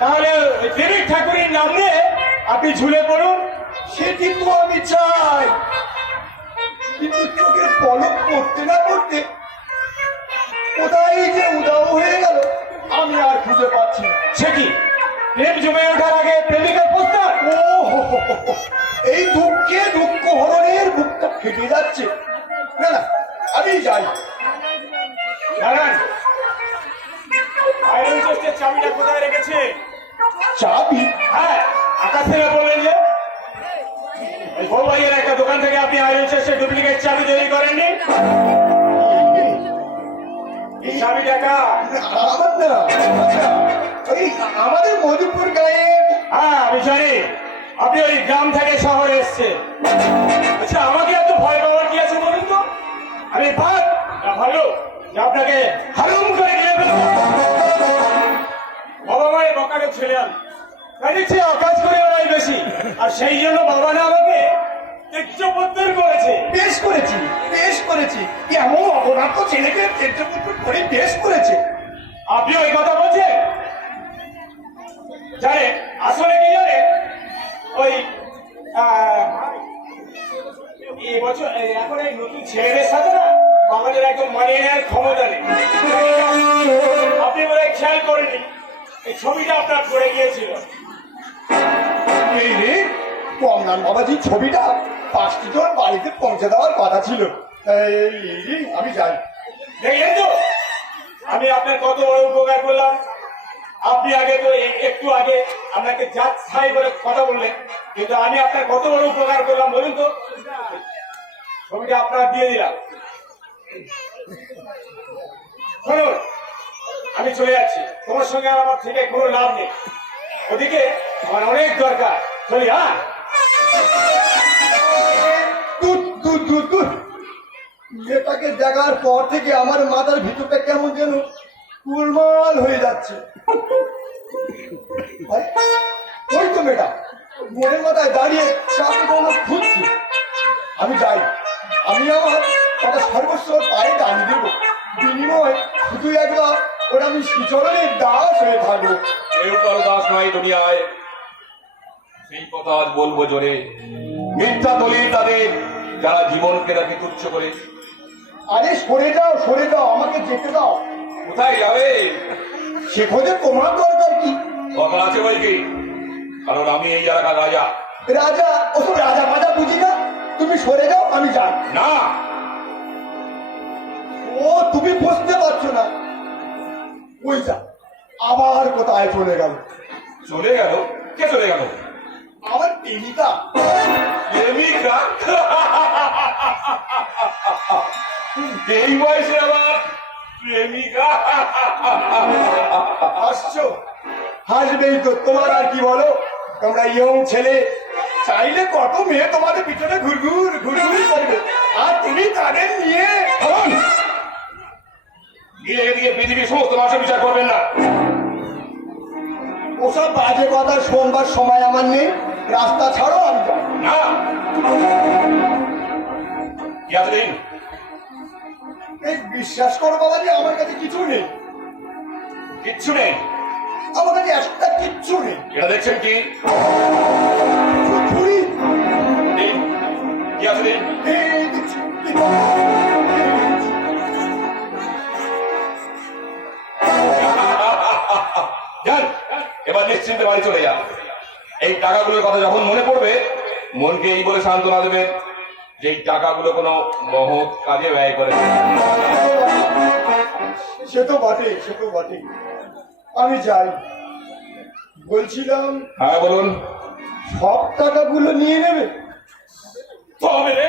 তাহলে ওই দেবী ঠাকুরের নাম নিয়ে আপনি ঝুলে পড়ুন। সেটি তো আমি চাই, কিন্তু চোখের পলক পড়তে না পড়তে কোথায় যে উদাও হয়ে গেল আমি আর খুঁজে পাচ্ছি না। সে কি, প্রেম জমে ওঠার আগে প্রেমিকার প্রস্তাব? ও হো হো হো হো, এই দুঃখে দুঃখ হরণের বুকটা ফেটে যাচ্ছে। না না, আমি যাই। দাঁড়ান, আয়রন চেস্টের চাবিটা কোথায় রেখেছে? চাবি? হ্যাঁ, আকাশ থেকে বললেন যে ওই বউবাইয়ের একটা দোকান থেকে আপনি আয়রন চেস্টের ডুপ্লিকেট চাবি তৈরি করেননি? এই চাবিটা কার? আমার না, ওই আমাদের মধুপুর গায়ে। হ্যাঁ, আমি জানি আপনি ওই গ্রাম থেকে শহরে এসছে। আচ্ছা, আমাকে এত ভয় পাওয়ার কি আছে বলুন তো? আমি ভাত না ভালো যে আপনাকে হারুম করে নিয়ে ফেলবো? বাবা মায়ের বকারে ছেলে আমি, তাই দেখছি আকাশ করে ওরাই বেশি, আর সেই জন্য বাবা না আমাকে তেজ্যপত্তর করেছে। বেশ করেছি, বেশ করেছি। এমন অপরাধ ছেলেকে তেজ্যপুত্র করে বেশ করেছে। আপনি ওই কথা বলছেন? জানেন আসলে কি জানেন, ওই এই বছর এখন এই নতুন ছেলেদের সাথে না আমাদের একদম মানিয়ে নেওয়ার ক্ষমতা নেই। আপনি বোধ হয় খেয়াল করেননি, এই ছবিটা আপনার পড়ে গিয়েছিল। এই রে, কমলান বাবাজির ছবিটা 5টি জন বাড়িতে পৌঁছে দেওয়ার কথা ছিল। এই আমি যাই। দেখলেন তো আমি আপনার কত বড় উপকার করলাম। আপনি আগে তো একটু আগে আপনাকে জাত ছাই বলে কথা বললেন, কিন্তু আমি আপনার কত বড় উপকার করলাম বলুন তো। ছবিটা আপনার দিয়ে দিলাম। শুনুন, আমি চলে যাচ্ছি, তোমার সঙ্গে আর আমার থেকে কোনো লাভ নেই। ওদিকে আমার অনেক দরকার, চলি। হ্যাঁ, মেয়েটাকে দেখার পর থেকে আমার মাথার ভিতরটা কেমন যেন গোলমাল হয়ে যাচ্ছে। ওই তো মেয়েটা মনের মাথায় দাঁড়িয়ে কাকে কোনো খুঁজছি। আমি যাই, আমি আমার কথা সর্বস্ব পায়ে দাঁড়িয়ে দেবো। বিনিময় শুধু একবার ওরা আমি শ্রীচরণের দাস হয়ে থাকবো। কেউ কারো দাস নয় দুনিয়ায়, সেই কথা আজ বলবো জোরে। মিথ্যা দলিল তাদের যারা জীবনকে রাখি তুচ্ছ করে। আরে সরে যাও, সরে যাও, আমাকে যেতে দাও। কোথায় যাবে? সে খোঁজে তোমার দরকার কি? দরকার আছে বই কি? কারণ আমি এই এলাকার রাজা। রাজা? ওসব রাজা ফাজা বুঝি না। তুমি সরে যাও, আমি যাই। না, ও তুমি বুঝতে পারছো না। ওই যা আবার কোথায় চলে গেল। চলে গেল? কে চলে গেল? আমার প্রেমিকা। প্রেমিকা? এই বয়সে আবার প্রেমিকা? হাসছো? হাসবেই তো, তোমার আর কি বলো। তোমরা ইয়ং ছেলে, চাইলে কত মেয়ে তোমাদের পিছনে ঘুরঘুর ঘুরঘুর করবে, আর তুমি তাদের নিয়ে গিয়ে এদিকে পৃথিবীর সমস্ত মানুষের বিচার করবেন না। ওসব বাজে কথা শোনবার সময় আমার নেই। রাস্তা ছাড়ো, আমি যাই। না, কি আছে দিন? এই বিশ্বাস করো বাবা যে আমার কাছে কিছু নেই। কিচ্ছু নেই? আমার কাছে একটা কিচ্ছু নেই। এটা দেখছেন কি? ছুরি দিন। কি আছে দিন? এই দিচ্ছি। যান, এবার নিশ্চিন্তে বাড়ি চলে যান। এই টাকাগুলোর কথা যখন মনে পড়বে, মনকে এই বলে সান্ত্বনা দেবেন যে এই টাকাগুলো কোনো মহৎ কাজে ব্যয় করে। সে তো বটে, সে তো বটে। আমি যাই। বলছিলাম হ্যাঁ বলুন। সব টাকাগুলো নিয়ে নেবে? তবে রে,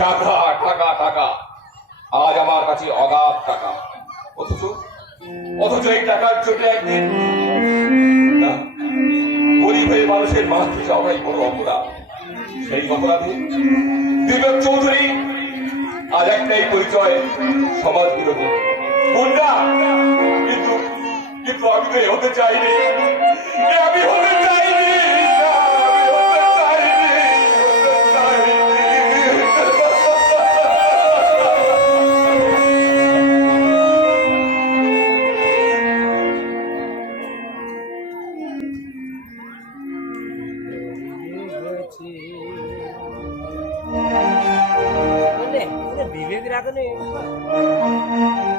টাকা টাকা টাকা, আজ আমার কাছে অগাধ টাকা, অথচ অথচ এই টাকার চোটে একদিন না, গরিব হয়ে মানুষের মাঝে যাওয়াই বড় অপরাধ। সেই অপরাধে বিবেক চৌধুরী আজ একটাই পরিচয়, সমাজ বিরোধী গুন্ডা। কিন্তু কিন্তু আমি তো এ হতে চাইনি, আমি হতে চাইনি,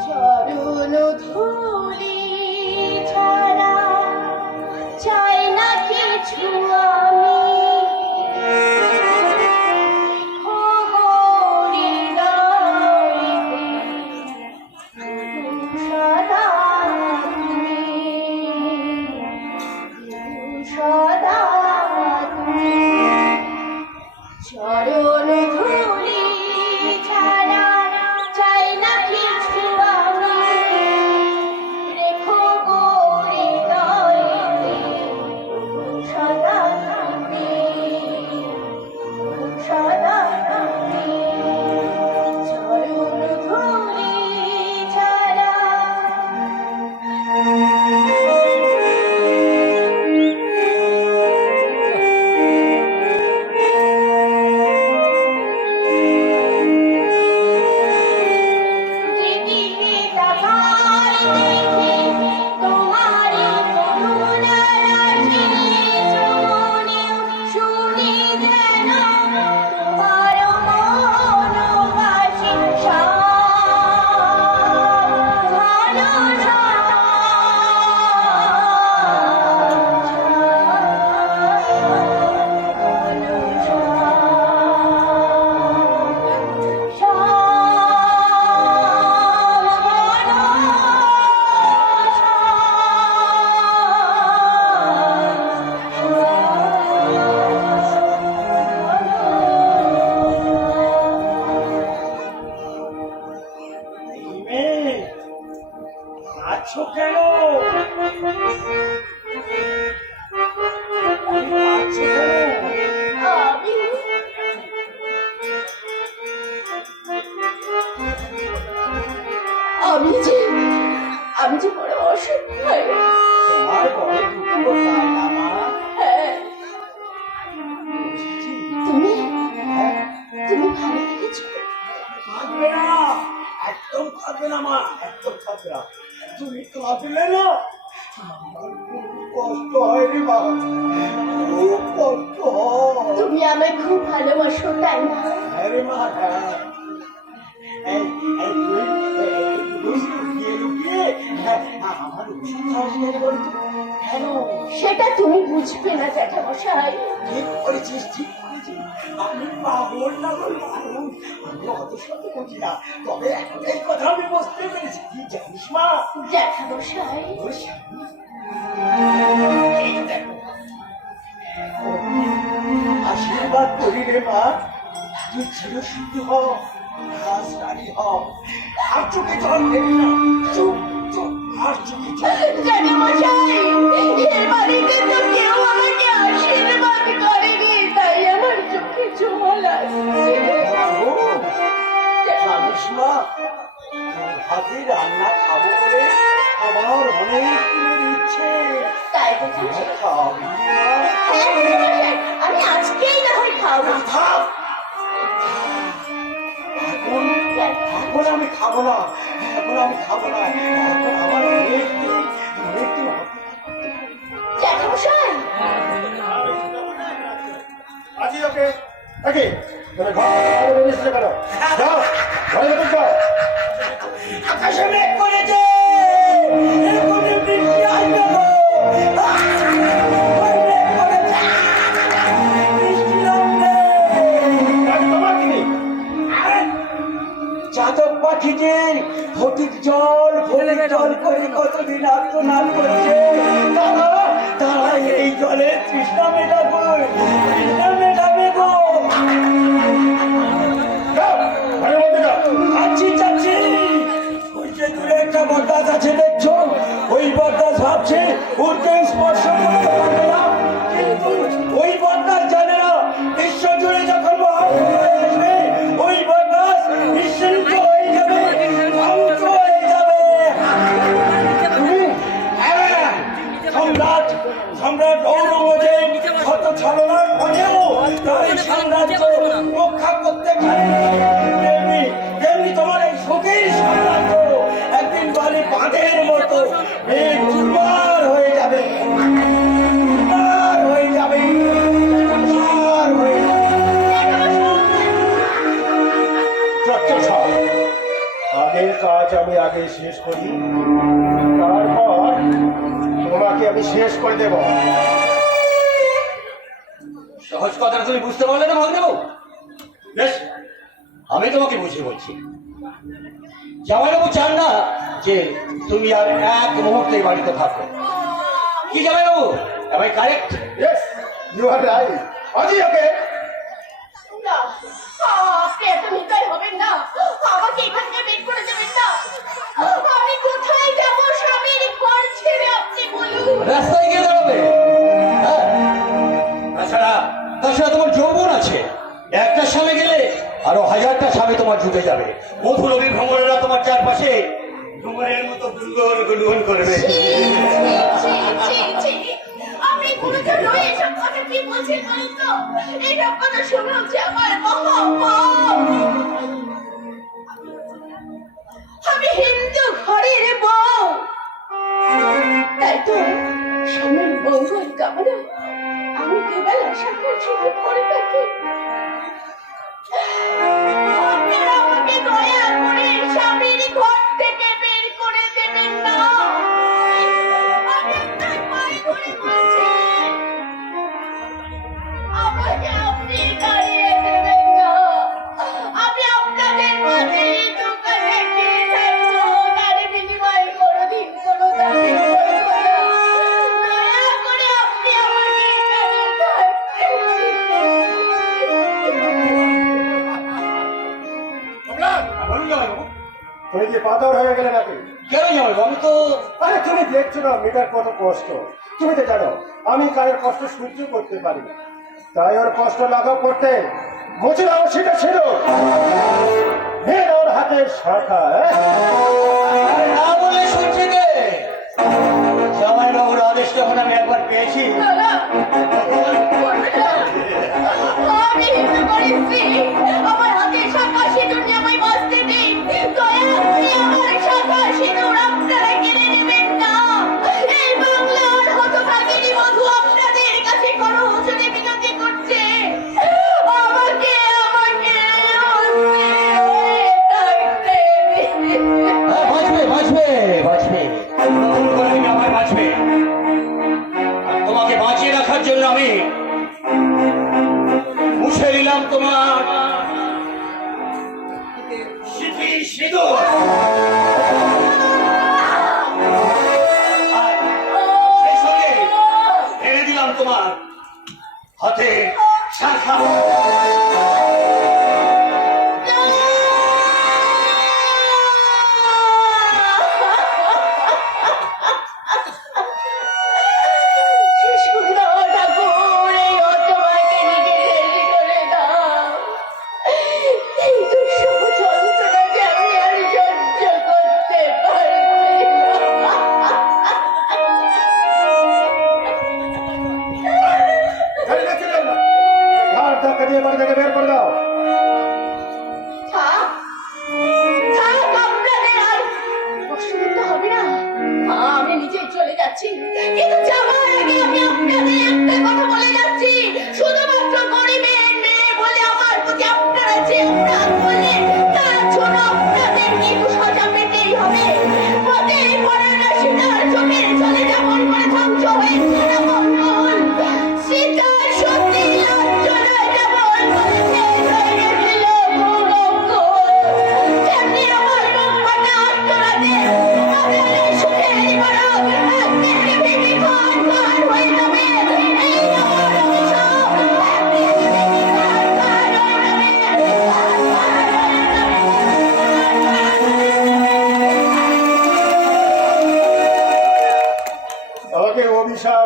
চরণ ধুলি ছাড়া চাই না কিছু আমি, সদা সদা চরণ ধুলি ছাড়া চাই না কিছু আমি, রেখো গোরে সদা সদা চরণ ধুলি ছাড়া। আছো কেন? আমি যে বড় অসহায়। তোমার বড় দুঃখ তাই না মা? হ্যাঁ, তুমি তুমি ভালো লেগেছো? কাঁদবে না, একদম কাঁদবে না মা, একদম কাঁদবে না। তুমি কাঁদলে না আমার খুব কষ্ট হয় রে মা, খুব কষ্ট হয়। তুমি আমায় খুব ভালোবাসো তাই না? হ্যাঁ রে মা, হ্যাঁ। লুকিয়ে লুকিয়ে আমার ওষুধ খাওয়াতে বলতো কেন? সেটা তুমি বুঝবে না জ্যাঠামশাই। ঠিক করেছিস, ঠিক করেছিস। আমি পাগল না মানুষ, আমি অত সত্যি করছি না, তবে একটাই কথা আমি বুঝতে পেরেছি, কি জানিস মা? জ্যাঠামশাই, এই দেখো, আশীর্বাদ করি রে মা, তুই চিরসুখী হ, রাজরানী হ, আর চোখে জল দেবি না, চুপ চুপ, আর চোখে জল দেবি না। জ্যাঠামশাই, এর বাড়িতে তো কেউ আমাকে আশীর্বাদ করেনি, তাই আমার চোখে জল আসছে। ও, জানিস মা, হাতে রান্না খাবো বলে আমার অনেক দিনের ইচ্ছে। তাই বুঝি? খাবি না? হ্যাঁ জ্যাঠামশাই, আমি আজকেই না হয় খাবো। থাক, এখন এখন আমি খাবো না, এখন আমি খাবো না, এখন আমার মৃত্যু মৃত্যু হবে। জ্যাঠামশাই, আছি ওকে ওকে তুমি ঘর থেকে বেরিয়েছো কেন? যাও ঘরে ভেতর যাও। আকাশে মেঘ করেছে, এরকমই বৃষ্টি আসবে গো। মেঘ করেছে, বৃষ্টি নামবে। আজ তোমার কি নেই? চাতক পাখিদের ফটিক জল করে কতদিন আত্মনাদ করছে, তারা এই জলে তৃষ্ণা মেটাবে, তৃষ্ণা মেটাবে গো। যাও ঘরের মধ্যে যাও। চাচ্ছি ওই যে দূরে একটা বটগাছ আছে দেখছো, ওই বটগাছ ভাবছে উঠতে স্পর্শ করতে পারবে না, কিন্তু ওই বটগাছ জানে না বিশ্ব জুড়ে যখন মহাপ্রলয় আসবে ওই বটগাছ নিশ্চিন্ত হয়ে যাবে, ধ্বংস হয়ে যাবে। তুমি হ্যাঁ, সম্রাট সম্রাট ঔরঙ্গজেব শত ছলনার পরেও তার এই সাম্রাজ্য রক্ষা করতে পারেনি। তেমনি তেমনি তোমার এই সুখের সাম্রাজ্য একদিন বাড়ি বাঁধের মতো এই চুরমার হয়ে যাবে, চুরমার হয়ে যাবে, চুরমার হয়ে যাবে। চট্টসাপ আগের কাজ আমি আগে শেষ করি, তারপর তোমাকে আমি শেষ করে দেব। সহজ কথাটা তুমি বুঝতে পারলে না ভাগ্নেবাবু? বেশ, আমি তোমাকে বুঝিয়ে বলছি। জামাইবাবু চান না যে তুমি আর এক মুহূর্তে এই বাড়িতে থাকো। কি জামাইবাবু, am I correct? Yes you are right. আজি ওকে না, আপনি এত নির্দয় হবেন না, আমাকে এখান থেকে বের করে দেবেন না। আমি কোথায় যাবো? স্বামীর ঘর ছেড়ে আপনি বলুন। রাস্তায় গিয়ে দাঁড়াবে? হ্যাঁ, তাছাড়া তোমার যৌবন আছে, একটা স্বামী গেলে আরো হাজারটা স্বামী তোমার জুটে যাবে। মধুরবী ভ্রমণেরা তোমার চারপাশে ডুমারের মতো গুনগুন গুনগুন করবে। ছি, ছি, ছি, ছি, ছি। আপনি গুরুজন হয়ে এসব কথা কি বলছেন বলুন তো? এইসব কথা শুনে হচ্ছে আমার মহাপাপ। আমি হিন্দু ঘরের বউ, তাই তো স্বামীর মঙ্গল কামনা আমি দুবেলা সকাল শুরু করে থাকি। আপনারা আমাকে দয়া করে স্বামীর ঘর থেকে বের করে দেবেন না। আমি আপনার পায়ে ধরে বলছি, আমাকে আপনি দাঁড়িয়ে দেবেন না। আমি আপনাদের মাঝে দোকানে গিয়ে থাকবো, তার বিনিময়ে কোনোদিন কোনো দাবি করবো না। দয়া করে আপনি আমাকে এখানে থাকতে দিন। বলুন জামাইবাবু। তুমি কি পাথর হয়ে গেলে নাকি? কেন জামাইবাবু? আমি তো আরে তুমি দেখছো না মেয়েটার কত কষ্ট। তুমি তো জানো আমি কারের কষ্ট সহ্য করতে পারি না, তাই ওর কষ্ট লাঘব করতে মজিরাও সেটা ছিল মেয়ের ওর হাতে শাখা। আরে না বলে শুনছি রে। জামাইবাবুর আদেশ যখন আমি একবার পেয়েছি, দাদা, আমি হিন্দু বাড়ির স্ত্রী, আমার হাতে শাখা সিঁদুর নিয়ে আমায় বাঁচতে দিন। দয়া করে আমার শাখা সিঁদুর আপনারা কিনে নেবেন না। এই বাংলার হতভাগিনী মধু আপনাদের কাছে করো হুজুরে বিনতি করছে, আমাকে আমাকে অস্থির হয়ে থাকতে দিন। হ্যাঁ, বাঁচবে বাঁচবে বাঁচবে, নতুন করে তুমি আমায় বাঁচবে। আর তোমাকে বাঁচিয়ে রাখার জন্য আমি মুছে দিলাম তোমার সিঁথির সিঁদুর। আর সেই সঙ্গে ঢেলে দিলাম তোমার হাতে শাখা।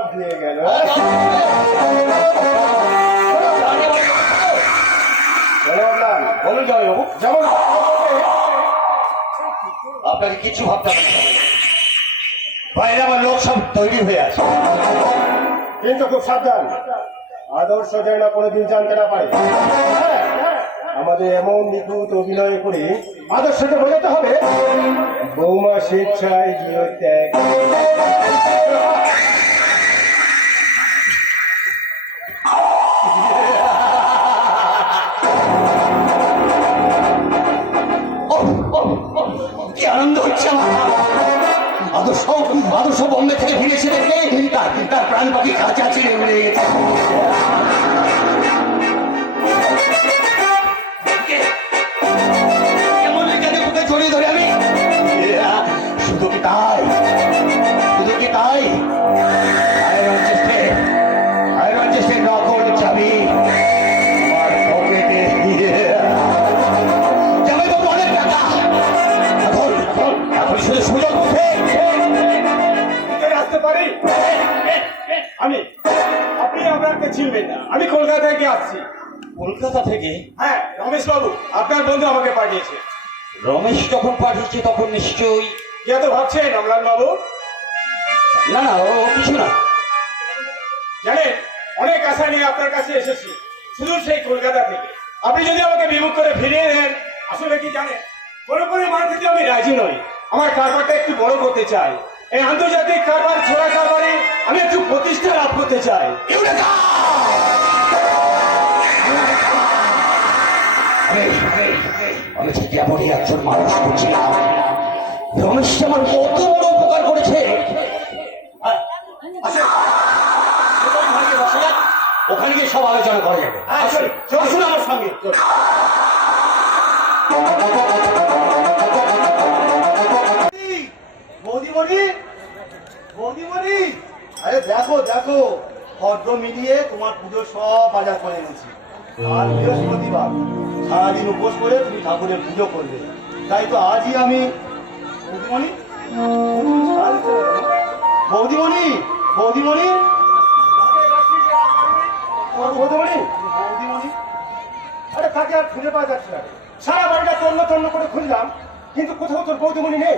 সব দিয়ে গেল। বলুন জামাইবাবু, যেমন আপনাকে কিছু ভাবতে হবে না। বাইরে আমার লোক সব তৈরি হয়ে আছে। কিন্তু খুব সাবধান, আদর্শ যেন কোনোদিন জানতে না পারে। আমাদের এমন নিখুঁত অভিনয় করে আদর্শকে বোঝাতে হবে বৌমা স্বেচ্ছায় গৃহ ত্যাগ। কি আনন্দ হচ্ছে আমার। আদর্শ আদর্শ বোম্বে থেকে ফিরে এসে দেখে তার প্রাণ পাখি কাছাকাছি নেমে গেছে। কেমন লেখাতে বুকে জড়িয়ে ধরে আমি। শুধু কি তাই, শুধু কি তাই, আয়রন চেষ্টে নকল চাবি আমার পকেটে। জামাইবাবু অনেক টাকা, এখন শুধু সুযোগ। আসতে পারি আমি, আপনি আপনাকে চিনবেন না। আমি কলকাতা থেকে আসছি। কলকাতা থেকে? হ্যাঁ, রমেশ বাবু আপনার বন্ধু আমাকে পাঠিয়েছে। রমেশ যখন পাঠিয়েছে তখন নিশ্চয়ই। কি এত ভাবছেন অমলান বাবু? না না, ও কিছু না। জানেন, অনেক আশা নিয়ে আপনার কাছে এসেছি, শুধু সেই কলকাতা থেকে। আপনি যদি আমাকে বিমুখ করে ফিরিয়ে দেন, আসলে কি জানেন, পুরোপুরি মার্কেটে আমি রাজি নই। আমার কারবারটা একটু বড় করতে চাই। এই আন্তর্জাতিক কারবার, ছোড়া কারবারে আমি একটু প্রতিষ্ঠা লাভ করতে চাই। আমি ঠিক এমনই একজন মানুষ বুঝলাম। রমেশ আমার কত বড় উপকার করেছে। ওখানে গিয়ে সব আলোচনা করা যাবে। আসুন আমার সঙ্গে। বৌদিমণি, বৌদিমণি, আরে দেখো দেখো, ফর্দ মিলিয়ে তোমার পুজোর সব বাজার করে এনেছি। আর বৃহস্পতিবার সারাদিন উপোস করে তুমি ঠাকুরের পুজো করবে, তাই তো আজই আমি। বৌদিমণি, বৌদিমণি, বৌদিমণি, বৌদিমণি, বৌদিমণি, আরে তাকে আর খুঁজে পাওয়া যাচ্ছে না। সারা বাড়িটা তন্ন তন্ন করে খুঁজলাম, কিন্তু কোথাও তোর বৌদিমণি নেই।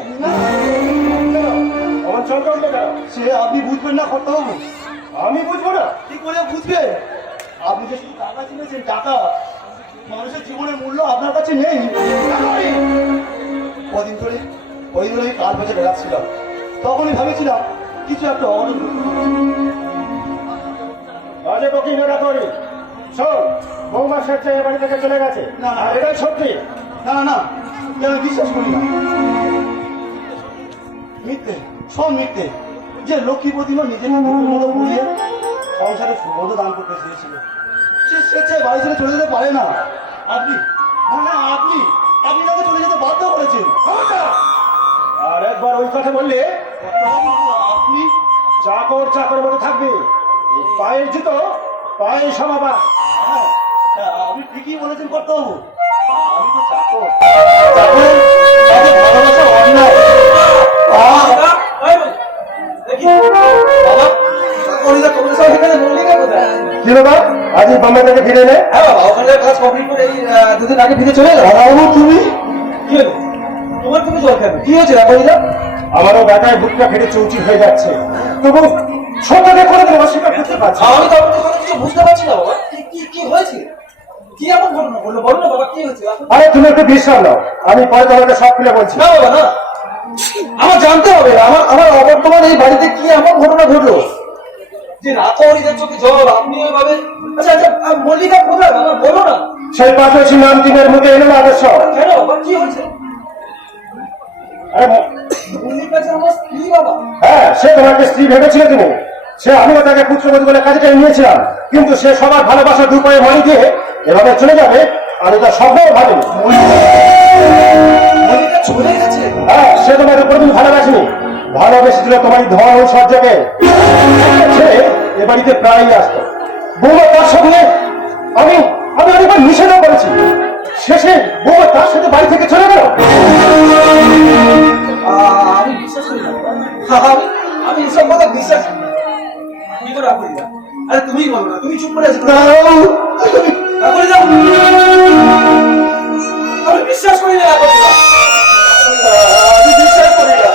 আমার চন্দ্র কেন? সে আপনি বুঝবেন না কর্তাবাবু। আমি বুঝবো না? কি করে বুঝবে? আপনি যে শুধু টাকা চিনেছেন, টাকা, মানুষের জীবনের মূল্য আপনার কাছে নেই। কদিন ধরে আমি কাল পেছনে বেড়াচ্ছিলাম, তখনই ভেবেছিলাম কিছু একটা অঘটন বাজে বকিং না করি। শোন, বৌমা স্বেচ্ছায় এ বাড়ি থেকে চলে গেছে। না, না। আর এটাই সত্যি। না না না, আমি বিশ্বাস করি না। মিথ্যে, সব মিথ্যে। যে লক্ষ্মী প্রতিমা নিজের মতো বুঝিয়ে সংসারে সুগন্ধ দান করতে চেয়েছিল, সে স্বেচ্ছায় বাড়ি ছেড়ে চলে যেতে পারে না। আপনি, না না, আপনি তাকে চলে যেতে বাধ্য করেছেন। আর একবার ওই কথা বললে আপনি চাকর চাকর মতো থাকবে। এই পায়ের জুতো পায়ে সমাবা। হ্যাঁ, আপনি ঠিকই বলেছেন কর্তাবাবু, আমি তো চাকর। ভালোবাসা অন্যায়। কি বাবা, আজ বোম্বে থেকে ফিরে এলে? হ্যাঁ বাবা, ওখানে কাজ কমপ্লিট করে এই দুদিন আগে ফিরে চলে এলাম। বাবু তুমি? কি হলো তোমার? তুমি জল কেন? কি হয়েছে দেখো না? আমারও ব্যথায় বুকটা ফেটে চৌচির হয়ে যাচ্ছে, তবু সত্যকে করে দেবো অস্বীকার করতে পারছি না। আমি তো আপনার কথা কিছু বুঝতে পারছি না বাবা। কি কি কি হয়েছে? কি এমন ঘটনা বললো? বলো না বাবা, কি হয়েছে? আরে তুমি একটু বিশ্রাম নাও, আমি পরে তোমাকে সব খুলে বলছি। না বাবা না, আমার জানতে হবে আমার অবর্তমান এই বাড়িতে কি এমন ঘটনা ঘটলো যে রাতহরিদের চোখে জল। আপনি ওইভাবে, আচ্ছা আচ্ছা, মল্লিকা কোথায় বাবা? বলো না। সেই পাশাপাশি নাম তিনের মুখে এলো না আদর্শ। কেন বাবা, কি হয়েছে? আরে মল্লিকা যে আমার স্ত্রী বাবা। হ্যাঁ, সে তোমাকে স্ত্রী ভেবেছিল তুমি। সে আমিও তাকে পুত্রবধূ বলে কাজে টেনে নিয়েছিলাম, কিন্তু সে সবার ভালোবাসা দুপায়ে মারি দিয়ে এভাবে চলে যাবে আমি তা স্বপ্নও ভাবিনি। মল্লিকা চলে গেছে? হ্যাঁ, সে তোমাকে কোনদিন ভালোবাসেনি, ভালোবেসেছিল তোমার ধন ঐশ্বর্যকে। সে এ বাড়িতে প্রায়ই আসতো। বৌমা তার সঙ্গে আমি আমি অনেকবার নিষেধও করেছি, শেষে বৌমা তার সাথে বাড়ি থেকে চলে গেল। আমি বিশ্বাস করি না বাবা। আমি এসব কথা বিশ্বাস করি না। কিছুই বলো না, তুমি চুপ করে আছো। তারপরে যাও। আমি বিশ্বাস করি না, আমি বিশ্বাস করি না।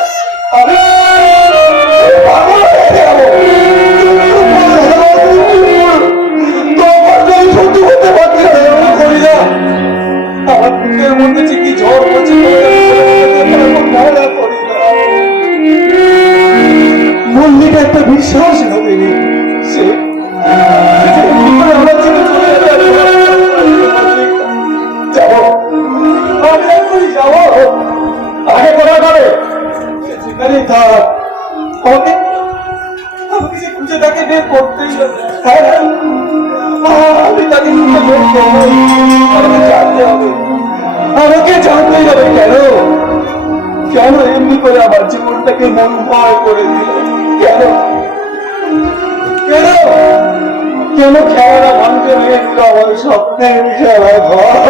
আমি পাগল হয়ে যাবো। তোমার জন্য সহ্য করতে পারছি না, আমি করি না। আমার বুকের মধ্যে যে কি ঝড় বলছে, মল্লিকা একটা বিশ্বাস ভাবেনি, সে আমার ছেলে চলে যাবে। যাবো, আমি এখনই যাবো। আগে কোথায় যাবে? যেখানেই থাক, আমাকে আমাকে সে খুঁজে তাকে বের করতেই হবে। হ্যাঁ, আমি তাকে খুঁজে বের করবো। আমাকে জানতে হবে, আমাকে জানতেই হবে কেন কেন এমনি করে আমার জীবনটাকে মনময় করে দিল। কেন কেন কেন খেলাটা ভাঙতে ভেঙে দিল আমার স্বপ্নের খেলা ঘর।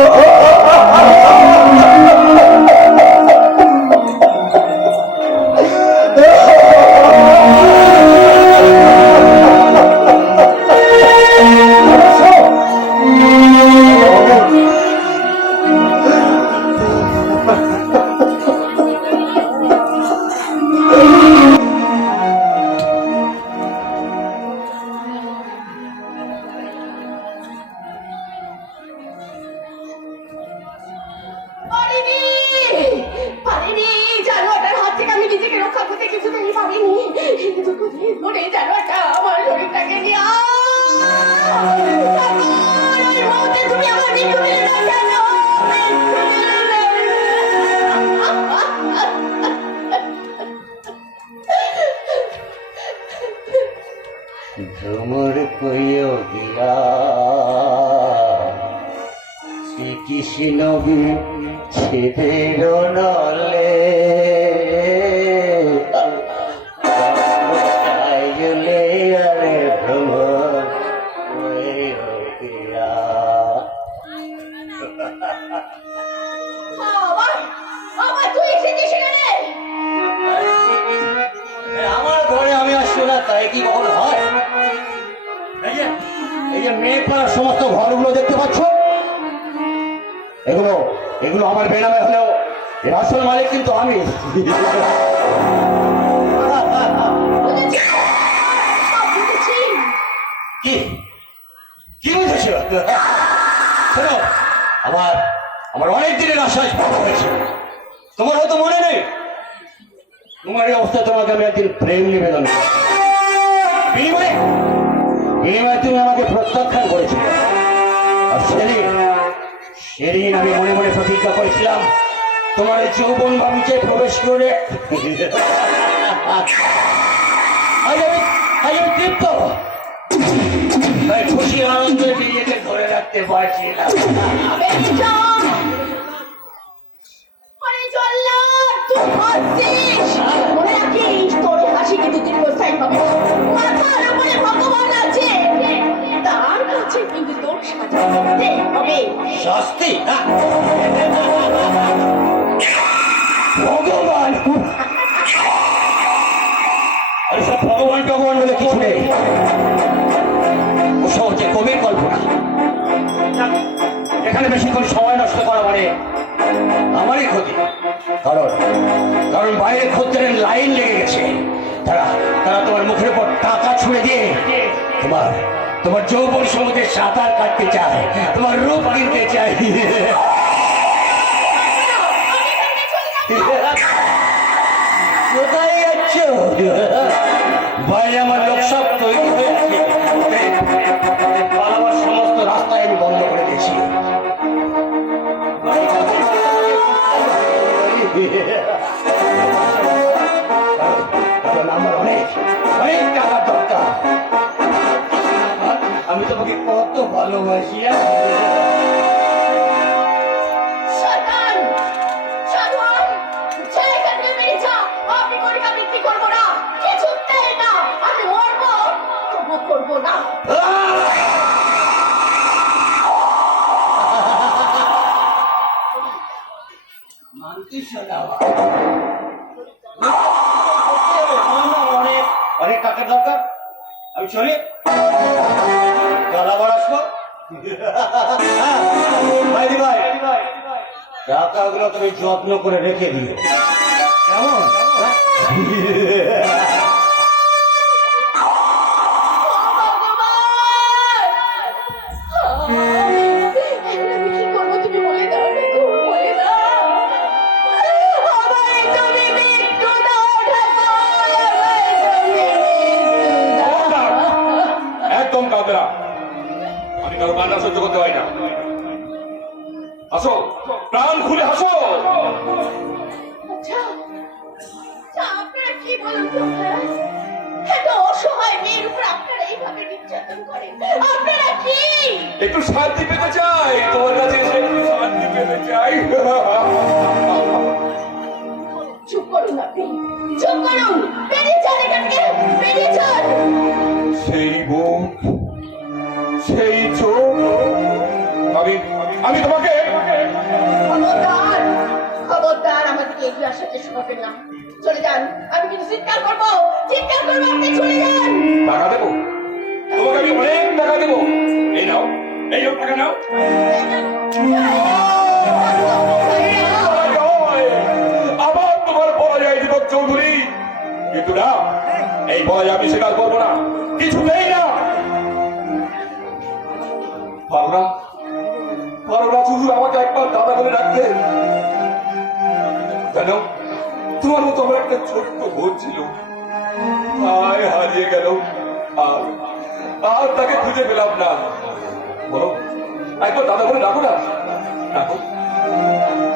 পারিনি পারিনি, জানোয়ারটার হাত থেকে আমি নিজেকে রক্ষা করতে কিছুতেই পারিনি। কিন্তু কোথায় ধরে জানোয়ারটা আমার শরীরটাকে নিয়ে তুমি আমার মৃত্যু দিলে না কেন? ভ্রমর কইও গিলা শ্রীকৃষ্ণ ছেদের নলে চাইলে আরে ভ্রমর কইও গিলা। আমার তুই এসেছিস এখানে? আমার ঘরে আমি আসছি না তাই কি কখনো হয়? এই যে মেয়ে পাড়ার সমস্ত ঘরগুলো দেখতে পাচ্ছ, এগুলো এগুলো আমার বেনামে হলেও এর আসল মালিক কিন্তু আমি। কি কি বুঝেছিল? শোনো, আমার আমার অনেক দিনের আশ্বাস ভঙ্গ হয়েছে। তোমার হয়তো মনে নেই, তোমার এই অবস্থায় তোমাকে আমি একদিন প্রেম নিবেদন করি। বিনিময়ে বিনিময়ে তুমি আমাকে প্রত্যাখ্যান করেছিলে। আর সেদিন আমি মনে মনে প্রতিজ্ঞা করেছিলাম তোমার এই যৌবন বাবিতে প্রবেশ করে আজ আমি তৃপ্ত। তাই খুশি আনন্দে নিজেকে ধরে রাখতে পারছিলাম। মনে রাখিস, তোর হাসি কিন্তু দীর্ঘস্থায়ী হবে। মাথার উপরে ভগবান আছে, তার কাছে কিন্তু তোর সাজা করতে হবে। শাস্তি? ভগবান? সব ভগবান ভগবান বলে কিছু নেই, ওসব হচ্ছে কবির কল্পনা। এখানে বেশিক্ষণ সময় নষ্ট করা মানে আমারই ক্ষতি। কারণ বাইরে খদ্দেরের লাইন লেগে গেছে। তারা তারা তোমার মুখের উপর টাকা ছুঁড়ে দিয়ে তোমার যৌবন সমুদ্রে সাঁতার কাটতে চায়, তোমার রূপ কিনতে চায়। কোথায় যাচ্ছ? বাইরে আমার লোক সব তৈরি হয়েছে, পালাবার সমস্ত রাস্তায় আমি বন্ধ করে দিয়েছি। কারণ আমার অনেক অনেক টাকার দরকার। আমি তোমাকে কত ভালোবাসি। করবো না। অনেক টাকার দরকার, আমি চলি। ভাই টাকাগুলো তুমি যত্ন করে রেখে দিও কেমন? আমি কি করবো তুমি বলে দাও দেখো, বলে দাও। আমায় তুমি মৃত্যু দাও ঠাকুর, আমায় তুমি মৃত্যু দাও। একদম কাঁদবে না, আমি কারো কান্না সহ্য করতে পারি না। হাসো, প্রাণ খুলে হাসো। আচ্ছা, আপনারা কি বলুন তো, হ্যাঁ? এত অসহায় মেয়ের উপর আপনারা এইভাবে নির্যাতন করেন, আপনারা কি? একটু শান্তি পেতে চাই, তোমার কাছে এসে একটু শান্তি পেতে চাই। চুপ করুন আপনি, চুপ করুন, বেরিয়ে যান এখান থেকে, বেরিয়ে যান। সেই মুখ, সেই চোখ, আমি তোমাকে খবরদার, খবরদার আমাদেরকে এগিয়ে আসার চেষ্টা করবেন না। চলে যান, আমি কিন্তু চিৎকার করবো, আপনি চলে যান। টাকা দেবো তোমাকে, আমি অনেক টাকা দেবো। এই নাও, এই নাও টাকা নাও। আবার তোমার পরাজয় দীপক চৌধুরী, কিন্তু না, এই পরাজয় আমি স্বীকার করবো না, কিছুতেই না। পারো না শুধু আমাকে একবার দাদা বলে রাখতে। কেন? তোমার মতো আমার একটা ছোট্ট বোন ছিল, হারিয়ে গেল, আর তাকে খুঁজে পেলাম না। বলো, একবার দাদা বলে ডাকো না, ডাকো।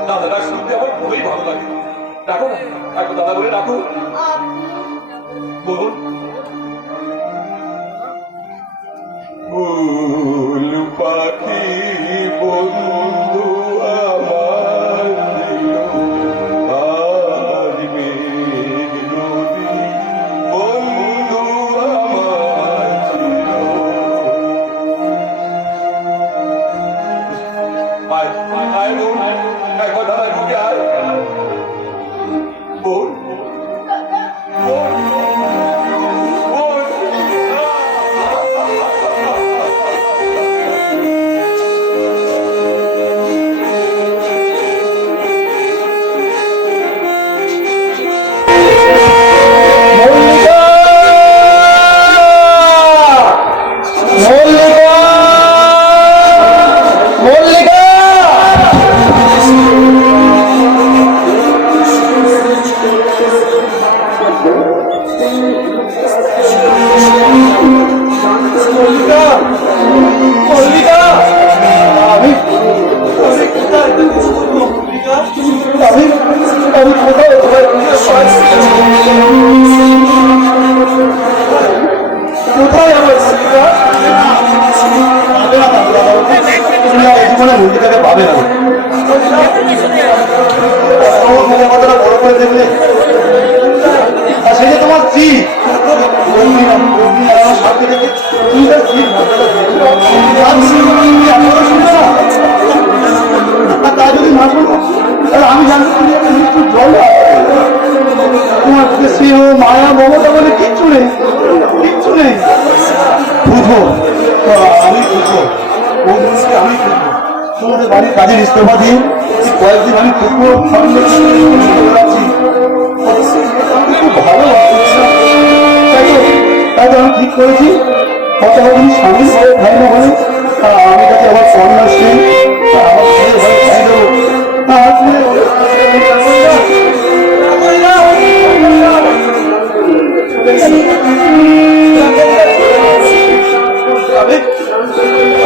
দাদাটা শুনতে আমার খুবই ভালো লাগে, ডাকো না, একবার দাদা বলে ডাকো। বলুন। ফুল পাখি বন্ধু আমার ছিল, আজ মেঘ নদী বন্ধু আমার ছিল। আয় বোন, একবার দাদা ঢুকে আয়। বোন, বোন, বোন। কোথায় আমার মল্লিকা? মল্লিকাকে পাবে না, কথাটা বড় করে দেখলে। আর সেই যে তোমার স্ত্রী আমার সাথে রেখে তুমি তার স্ত্রী শুনবে না, আর তা যদি না শুনবো তাহলে আমি জানতে তুমি একটা মৃত্যুর জল তোমার স্নেহ মায়া মমতা বলে কিচ্ছু নেই, কিচ্ছু নেই। বুঝবো আমি বুঝবো, আমি তোমাদের বাড়ির কাজের ইস্তফা দিয়ে কয়েকদিন আমি খুব ভালো তাই তো আমি ঠিক করেছি কত স্বামী ভাই না হলে আমি তাকে আবার কন্যাশ্রী আমার ছেলে ভাই খাই দেবো।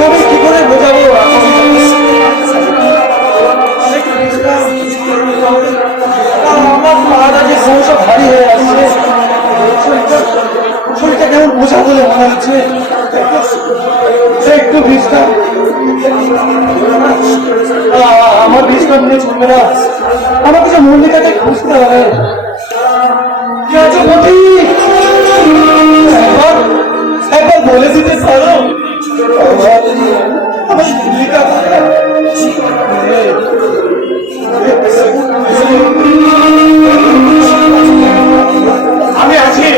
আমি কি করে বোঝাবো? আমার পাটা যে সমস্যা ভারী হয়ে আসছে, শরীরটা কেমন বোঝা বলে মনে হচ্ছে। একটু বিশ্রাম, আমার বিশ্রাম নিয়ে চলবে না, আমাকে যে মল্লিকাকে খুঁজতে হবে। কি আছে মতি, একবার বলে দিতে পারো আমার মল্লিকা? আমি আছি।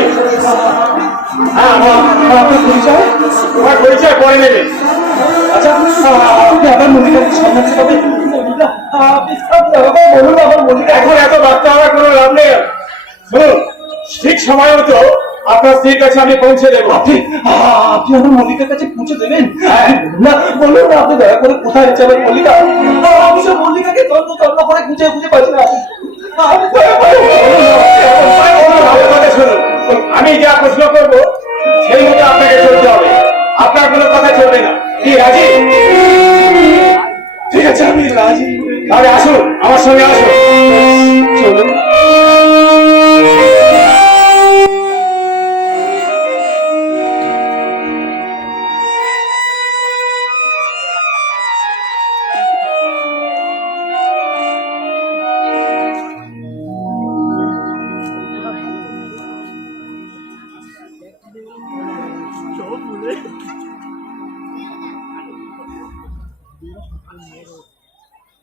হ্যাঁ, আমার পরিচয়, তোমার পরিচয় পরে নেবে। আচ্ছা আপনি আবার মল্লিকাকে সামলাতে হবে মল্লিকা আপনি বলুন আমার মল্লিকা এখন এত বার্তা হওয়ার কোনো লাভ নেই। শুনুন, ঠিক সময় মতো আপনার স্ত্রীর কাছে আমি পৌঁছে দেবো। আপনি আপনি আমার মল্লিকার কাছে পৌঁছে দেবেন না বলুন না আপনি দয়া করে কোথায় আছে আমার মল্লিকা আমি তো মল্লিকাকে তন্ন তন্ন করে খুঁজে পাচ্ছি না আপনি দয়া করে ভালো কথা শুনুন, আমি যা প্রশ্ন করবো সেই মতো আপনাকে চলতে হবে, আপনার কোনো কথা চলবে না। কি রাজি? ঠিক আছে আমি রাজি তাহলে আসুন, আমার সঙ্গে আসুন। চলুন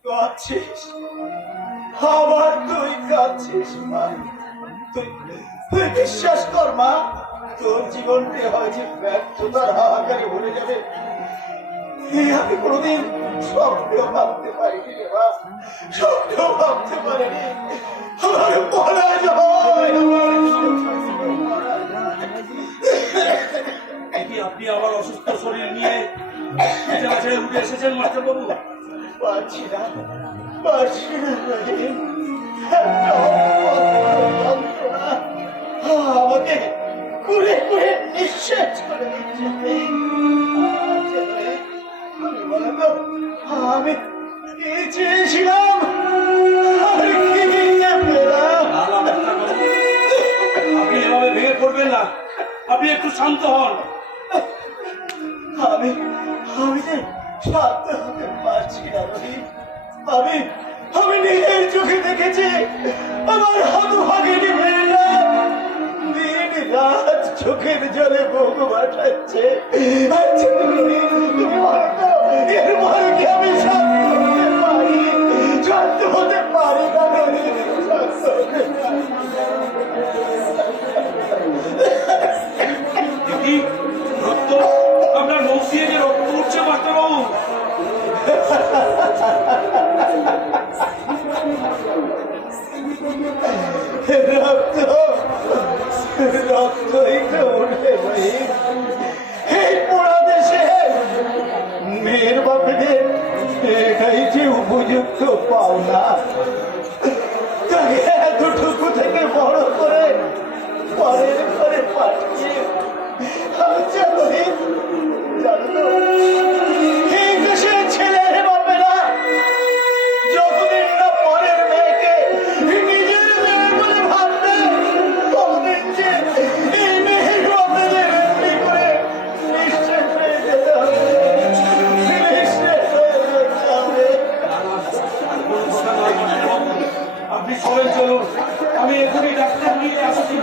কাঁদছিস আবার তুই কাঁদছিস মা? তুই তুই বিশ্বাস কর মা, তোর জীবনটি হয়তো ব্যর্থতার হাহাকারে ভরে যাবে। এই আমি কোনোদিন স্বপ্নেও ভাবতে পারিনি রে মা, স্বপ্নেও ভাবতে পারিনি। আমার পরাজয়, কি আপনি আবার অসুস্থ শরীর নিয়ে মাঝে উঠে এসেছেন মাস্টার বাবু? পারছি না রহিম। একটা অপূর্ব যন্ত্রণা আমাকে কুড়ে কুড়ে নিঃশ্বাস করে দিচ্ছে। আমি বলেন তো, আমি কি চেয়েছিলাম আর কি পেলাম? আপনি এভাবে ভেঙে পড়বেন না, আপনি একটু শান্ত হন। আমি যে শান্ত হতে পারছি না রহিম। আমি নিজের চোখে দেখেছি আমার হতভাগিনী মেয়েরা দিন রাত চোখের জলে বুক বাটাচ্ছে। আচ্ছা তুমি বলো তো, এর পরে কি আমি শান্ত হতে পারি? শান্ত হতে পারি না রহিম, শান্ত হতে পারি না। দেখি রক্ত, আপনার মুখ দিয়ে যে রক্ত উঠছে মাস্টার বাবু। রক্তই তো উঠে রহিম। এই পোড়া দেশে মেয়ের বাপেদের এটাই যে উপযুক্ত পাওনা। তাকে এতটুকু থেকে বড় করে পরের ঘরে পাঠিয়ে আচ্ছা রহিম, জানো তো এই দেশের ছেলের বাপেরা যতদিন না পরের মেয়েকে নিজের মেয়ে বলে ভাববে, ততদিন যে এই মেয়ের বাপেদের এমনি করে নিঃশেষ হয়ে যেতে হবে, নিঃশেষ হয়ে যেতে হবে। আপনি সবাই চলুন, আমি এখনই ডাক্তার নিয়ে আসছি।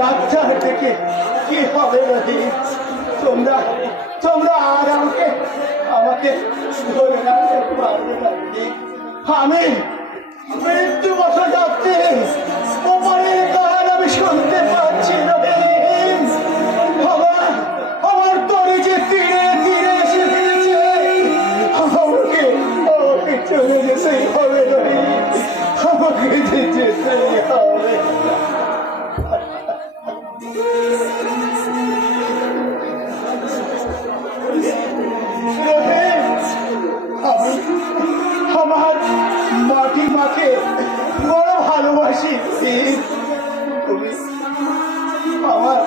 ডাক্তার থেকে কি হবে রহিম? তোমরা আর আমাকে ধরে রাখতে পারবে না। আমি মৃত্যু বসে যাচ্ছি, ওপরের গান আমি শুনতে পাচ্ছি রহিম। আমার তরে যে তীরে তীরে এসে ফেলেছে, আমাকে চলে যেতেই হবে রহিম, আমাকে যেতেই হবে। আমার মাটি মাকে বড় ভালোবাসি। তুমি আমার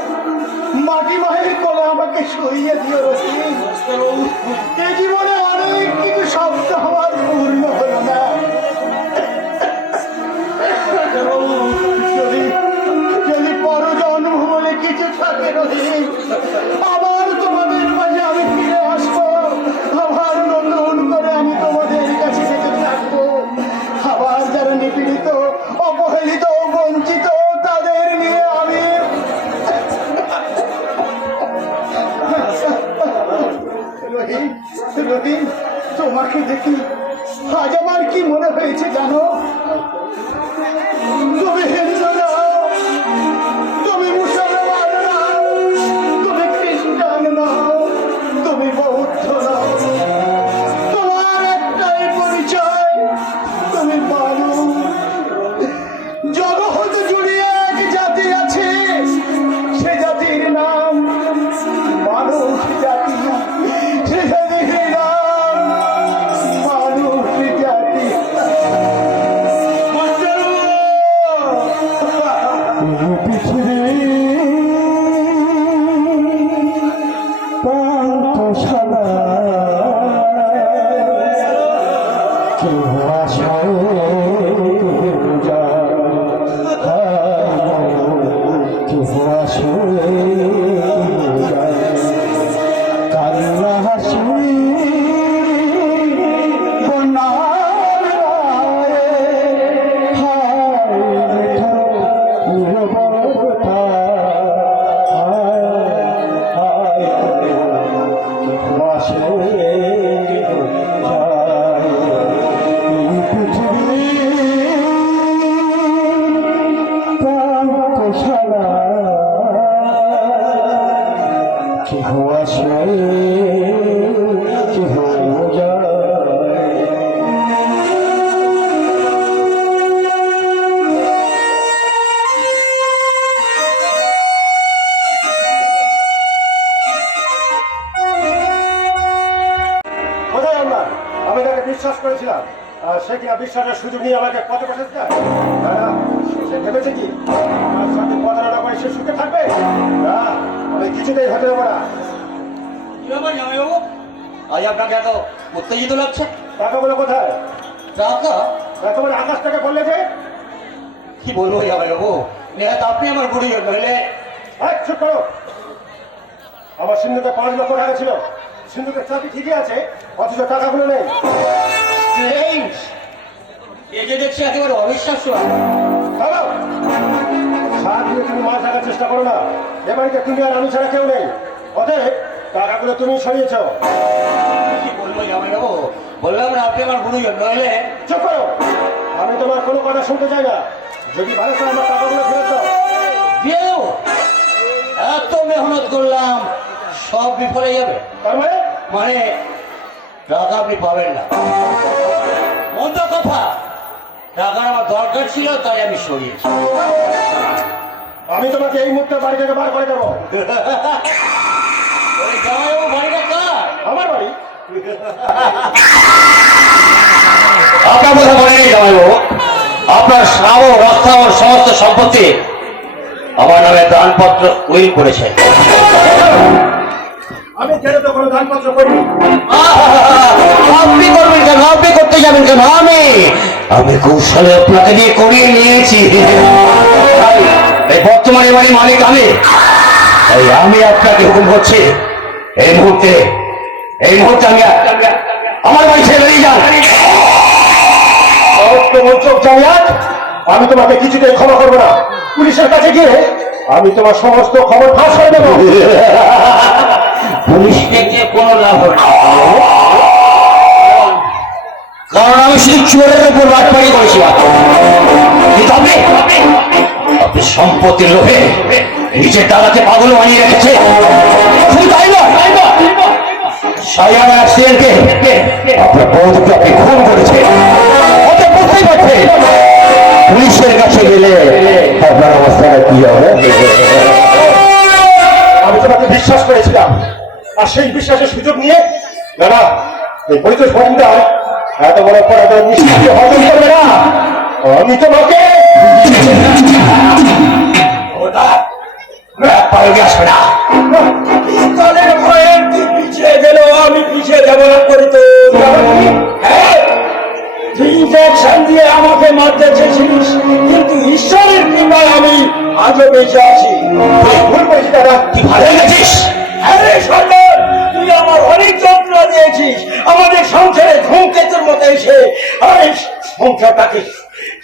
মাটি মায়ের কোলে আমাকে সইয়ে দিও রহিম। এ জীবনে অনেক কিছু শব্দ আমার পূর্ণ হলো না। যদি পরজন্ম বলে কিছু থাকে রহিম, আবার তোমাদের মাঝে আমি ফিরে আসবো। আবার নতুন করে আমি তোমাদের কাছে বেঁচে থাকবো। আবার যারা নিপীড়িত, অবহেলিত, বঞ্চিত, তাদের নিয়ে আমি রহিম তোমাকে দেখি কোথায় আমরা? আমি তাকে বিশ্বাস করেছিলাম আর সে কিনা বিশ্বাসের সুযোগ নিয়ে আমাকে কত পাঠাতে চায়। না, না, সে ভেবেছে কি আমার সাথে কথা না করে সে সুখে থাকবে না? আমি কিছুতেই হতে দেবো না। কি ব্যাপার জামাইবাবু, আজ আপনাকে এত উত্তেজিত লাগছে? টাকাগুলো কোথায়? টাকা? একেবারে আকাশ থেকে বললে যে কি বলবো জামাইবাবু, নেহাত আপনি আমার গুরুজন নইলে। এক চুপ করো। আমার সিন্ধুকে 5 লক্ষ টাকা ছিল, সিন্ধুকের চাবি ঠিকই আছে, অথচ টাকাগুলো নেই। Strange! এ যে দেখছি একেবারে অবিশ্বাস্য। দাদা, সাত দিয়ে তুমি মাছ রাখার চেষ্টা করো না। এ বাড়িতে তুমি আর আমি ছাড়া কেউ নেই, অতএব টাকাগুলো তুমি সরিয়েছ। কি বলবো জামাইবাবু, বললাম না আপনি আমার গুরুজন নইলে। চুপ করো, আমি তোমার কোনো কথা শুনতে চাই না। যদি ভালো করে আমার টাকাগুলো ফেরত দাও। দিয়েও এত মেহনত করলাম, সব বিফলে যাবে। তার মানে মানে টাকা আপনি পাবেন না। মন্দ কথা, টাকার আমার দরকার ছিল তাই আমি সরিয়েছি। আমি তোমাকে এই মুহূর্তে বাড়ি থেকে বার করে দেবো। ওই জামাইবাবু বাড়িটা কার? আমার বাড়ি? আপনার কথা মনে নেই জামাইবাবু, আপনার শ্রাবণ রক্ষাবর সমস্ত সম্পত্তি আমার নামে দানপত্র উইল করেছে। আমি কেন তো কোনো দানপত্র করিনি। আপনি করবেন কেন? আপনি করতে যাবেন কেন? আমি কৌশলে আপনাকে দিয়ে করিয়ে নিয়েছি। এই বর্তমানে বাড়ি মালিক আমি, তাই আমি আপনাকে হুকুম করছি এই মুহূর্তে আমি আমার বাড়ি ছেড়ে বেরিয়ে যান। চোখ জামিয়াত, আমি তোমাকে কিছুতেই ক্ষমা করবো না। পুলিশের কাছে গিয়ে আমি তোমার সমস্ত খবর ফাঁস করে দেবো। পুলিশকে গিয়ে কোনো লাভ হবে না, কারণ আমি শুধু চোরের উপর বাটপাড়ি করেছি। কিন্তু আপনি সম্পত্তির লোভে নিজের দাদাকে পাগল বানিয়ে রেখেছে। শুধু তাই নয়, সায়ানা অ্যাক্সিডেন্টকে আপনার বন্ধুকে আপনি খুন করেছে। ওটা বুঝতেই পারছেন পুলিশের কাছে গেলে আপনার অবস্থাটা কি হবে। আমি তোমাকে বিশ্বাস করেছিলাম, আর সেই বিশ্বাসের সুযোগ নিয়ে দাদা এই পরিচয় ফোনদার এত বড় অপরাধ নিশ্চিত হজম করবে না। আমি তোমাকে আসবে না। ইসলামের ভয়ে তুই পিছিয়ে গেলেও আমি পিছিয়ে যাব না করি তো। হ্যাঁ, তুই ইঞ্জেকশন দিয়ে আমাকে মারতে চেয়েছিলিস, কিন্তু ঈশ্বরের কৃপায় আমি আজও বেঁচে আছি। তুই ভুল করেছিস দাদা। তুই ভালো গেছিস। আরে সরকার, তুই আমার অনেক যন্ত্রণা দিয়েছিস। আমাদের সংসারে ধূমকেতুর মতো এসে আরে সংসারটাকে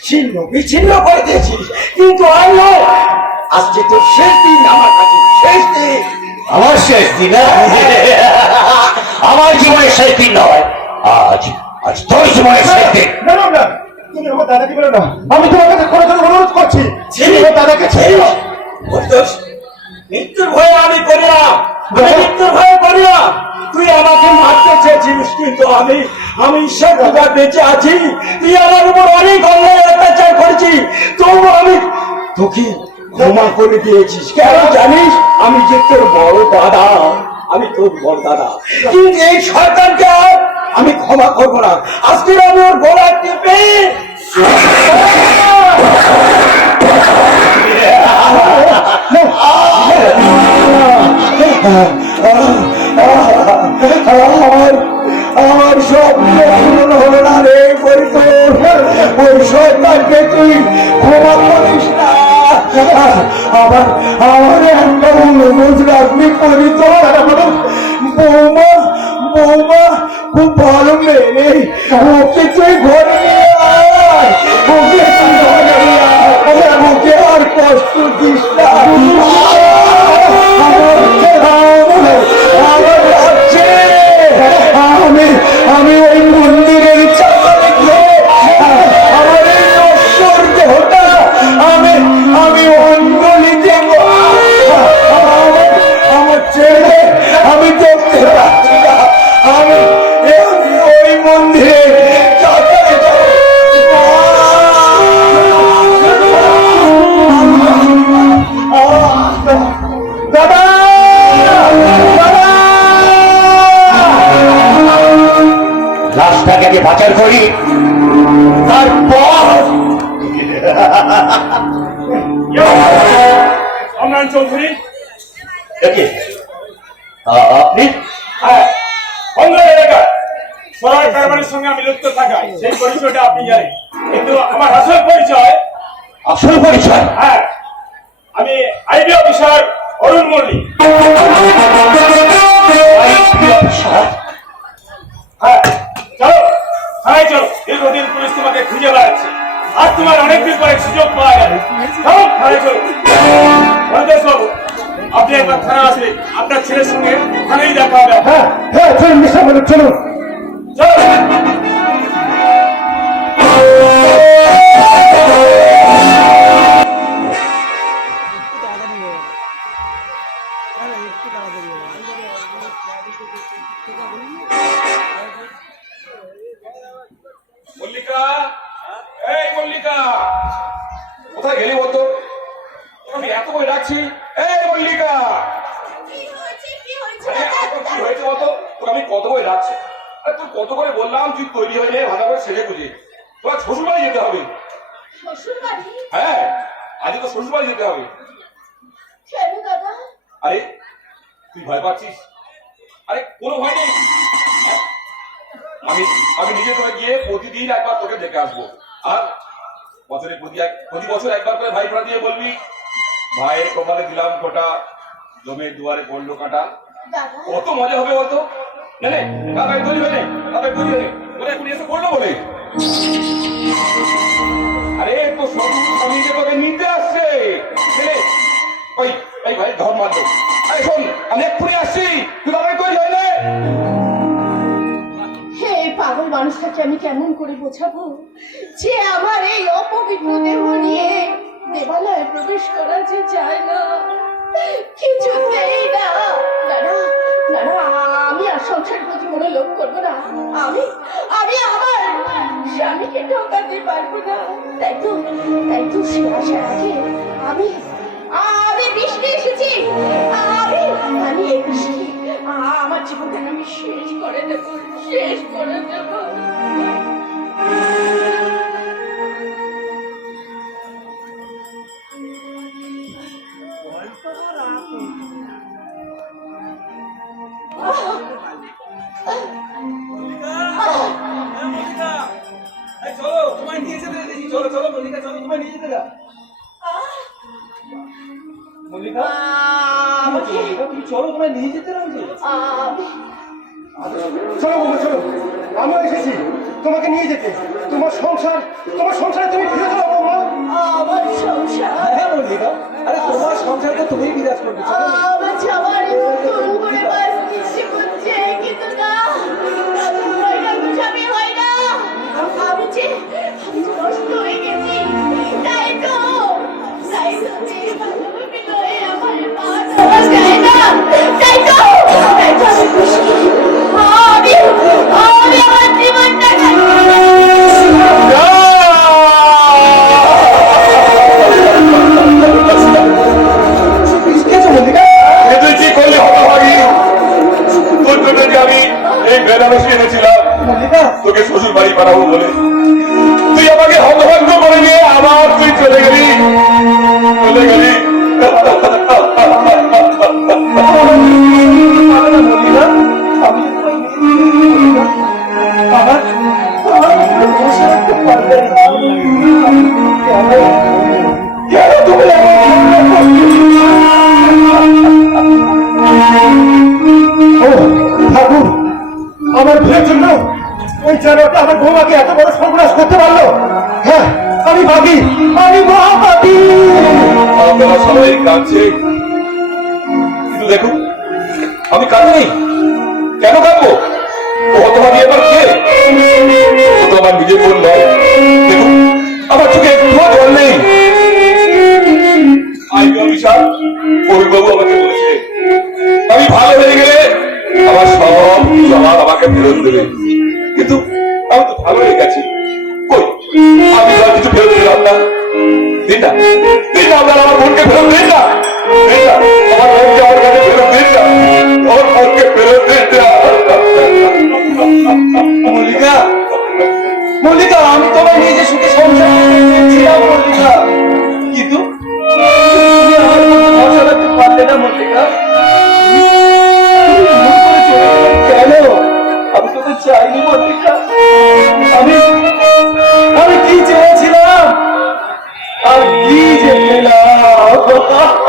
ছিন্ন বিচ্ছিন্ন করে দিয়েছিস। কিন্তু আমিও আজকে তোর শেষ দিন, আমার কাছে শেষ দিন। আমার শেষ দিন না? আমার জীবনের শেষ দিন নয়, আজ তোর জীবনের শেষ দিন। না না না, তুমি আমার দাদাকে বলো না। আমি তোমার কাছে কোনো অনুরোধ করছি, তুমি আমার দাদাকে ছেড়ে দাও। বুঝছিস? মৃত্যুর ভয়ে আমি করি না, আমি মৃত্যুর ভয়ে করি না। তুই আমাকে মারতে চেয়েছিস, কিন্তু আমি ঈশ্বর কৃপা বেঁচে আছি। তুই আমার উপর অনেক অন্যায় অত্যাচার করেছিস, তবু আমি তোকে ক্ষমা করে দিয়েছিস। কেন জানিস? আমি যে তোর বড় দাদা, আমি তোর বড় দাদা। কিন্তু এই সরকারকে আর আমি ক্ষমা করবো না। আজকে আমি ওর গলা টিপে আমার স্বপ্ন পূরণ হলো না রে। তাকে তুই ক্ষমা করিস না। আমার একটা অনুরোধ রাখবি করি তো, বৌমা বৌমা খুব ভালো মেয়ে, ওকে তুই ঘরে নিয়ে আয়, ওকে তুই ঘরে নিয়ে আয়, ওকে আর কষ্ট দিস না। আমার রাজ্যে আমি ওই মন্দিরের চাপালে গিয়ে আমার এই নশ্বর দেহটা আমি অঞ্জলি দেব। আমার ছেলে আমি দেখতে পাচ্ছি না, আমি ওই মন্দিরে চাপালে যাব। দাদা লাশটাকে আগে পাচার করি, তারপর সম্রাট চৌধুরী, একে আপনি হ্যাঁ, অন্য এলাকায় সরার কারবারের সঙ্গে আমি লিপ্ত থাকাই সেই পরিচয়টা আপনি জানেন, কিন্তু আমার আসল পরিচয়, আসল পরিচয় হ্যাঁ, আমি আইবি অফিসার অরুণ মল্লিক। হ্যাঁ, চলো থানায় চলো, দীর্ঘদিন পুলিশ তোমাকে খুঁজে বেড়াচ্ছে, আর তোমার অনেকদিন পরে সুযোগ পাওয়া যাবে। চলো থানায় চলো। রঞ্জেশ বাবু, আপনি একবার থানা আসলে আপনার ছেলের সঙ্গে থানায় দেখা হবে। হ্যাঁ হ্যাঁ, চলুন মিস্টার মল্লিক, চলুন। চলো। মল্লিকা, এই মল্লিকা, কোথায় গেলি বলতো? আমি এত করে ডাকছি, এই মল্লিকা। আরে, কি হয়েছে বলতো? তোকে আমি কত করে ডাকছি, আরে তুই কত করে বললাম তুই তৈরি হয়ে নে, ভালো করে সেরে বুঝে তোমার শ্বশুর বাড়ি যেতে হবে। শ্বশুরবাড়ি? হ্যাঁ, আজকে তো শ্বশুর বাড়ি যেতে হবে। কেন দাদা? আরে তুই ভয় পাচ্ছিস? আরে কোনো ভয় নেই, আমি নিজে তোকে গিয়ে প্রতিদিন একবার তোকে দেখে আসবো, আর প্রতি বছর একবার করে ভাই ফোড়া দিয়ে বলবি, ভাইয়ের কপালে দিলাম ফোঁটা, জমের দুয়ারে পড়লো কাঁটা। দাদা কত মজা হবে বলতো? নেনে কাকাই তৈরি হয়ে নে, কাকাই তৈরি হয়ে নে, ওরা এখন এসে করলো বলে। আরে তো শ্বশুর স্বামী যে তোকে নিতে আসছে, ওই এই ভাই ধর মারলো। আরে শোন, আমি এক্ষুনি আসছি, তুই কাকাই তৈরি হয়ে নে। হে পাগল মানুষটাকে আমি কেমন করে বোঝাবো যে আমার এই অপবিত্র দেহ নিয়ে দেবালয়ে প্রবেশ করা যে যায় না, কিছুতেই না। দাদা দাদা, আমি আর সংসার প্রতি কোনো লোক করবো না। আমি আমার স্বামীকে ঠকাতে পারবো না। তাই তো সে আসার আগে আমি বৃষ্টি এসেছি। আমি এই বৃষ্টি আমার জীবনটা আমি শেষ করে দেবো। চলো, তোমায় নিয়ে যেতে দিয়েছি। চলো চলো মল্লিকা, চলো তোমায় নিয়ে যেতে দা। মল্লিকা, তুমি চলো, তোমায় নিয়ে যেতে রাখছি। চলো বাবা, চলো, আমিও এসেছি তোমাকে নিয়ে যেতে। তোমার সংসারে তুমি ফিরে যাও বাবা। আমার সংসার, হ্যাঁ মল্লিকা, আরে তোমার সংসারটা তুমি বিরাজ করবে। চলো। আমার যাওয়ার নতুন করে বাঁচতে ইচ্ছে করছে, কিন্তু না, হয় না। আমি যে নষ্ট হয়ে গেছি। তাই তো যে ভালোভাবে নয় আমার মা দেওয়া যায় না। তাই তো আমি খুশি। আমি আমার জীবনটা তুই কি করলি হতভাগী? তোর জন্য যে আমি এই বেনারসি এনেছিলাম তোকে শ্বশুর বাড়ি পাঠাবো বলে, তুই আমাকে হতভাগ্য করে নিয়ে আবার তুই চলে গেলি। আমার কেন তুমি ও ঠাকুর, আমার ভুলের জন্য ওই জানোয়ারটা আমার বৌমাকে এত বড় সর্বনাশ করতে পারলো। হ্যাঁ, আমি পাপী, আমি মহাপাপী। আপনারা সবাই কাঁদছে, কিন্তু দেখুন আমি কাঁদিনি। কেন কাঁদবো? ও হতভাগী এবার কে? ও তো আমার নিজের বোন নয়। দেখুন আমার চোখে একটুও জল নেই। বিশাল পরিবাবু আমাকে বলেছে আমি ভালো হয়ে গেলে আমার সব জমা আমাকে ফেরত দেবে, কিন্তু আমি তো ভালো হয়ে গেছি। কই আমি আর কিছু ফেরত দিলাম না। দিন না, দিন না, আপনারা আমার বোনকে ফেরত দিন না, দিন না, আমার বোনকে আমার কাছে ফেরত দিন না, আমার বোনকে ফেরত দিন না। মল্লিকা, মল্লিকা, আমি তোমার নিজের সুখে সংসার ছিলাম মল্লিকা, কিন্তু তুমি আমার মধ্যে ভরসা রাখতে পারলে না মল্লিকা। তুমি ভুল করে চলে গেলে কেন? আমি তোকে চাইনি মল্লিকা। আমি কি চেয়েছিলাম আর কি যে পেলাম। পেলাম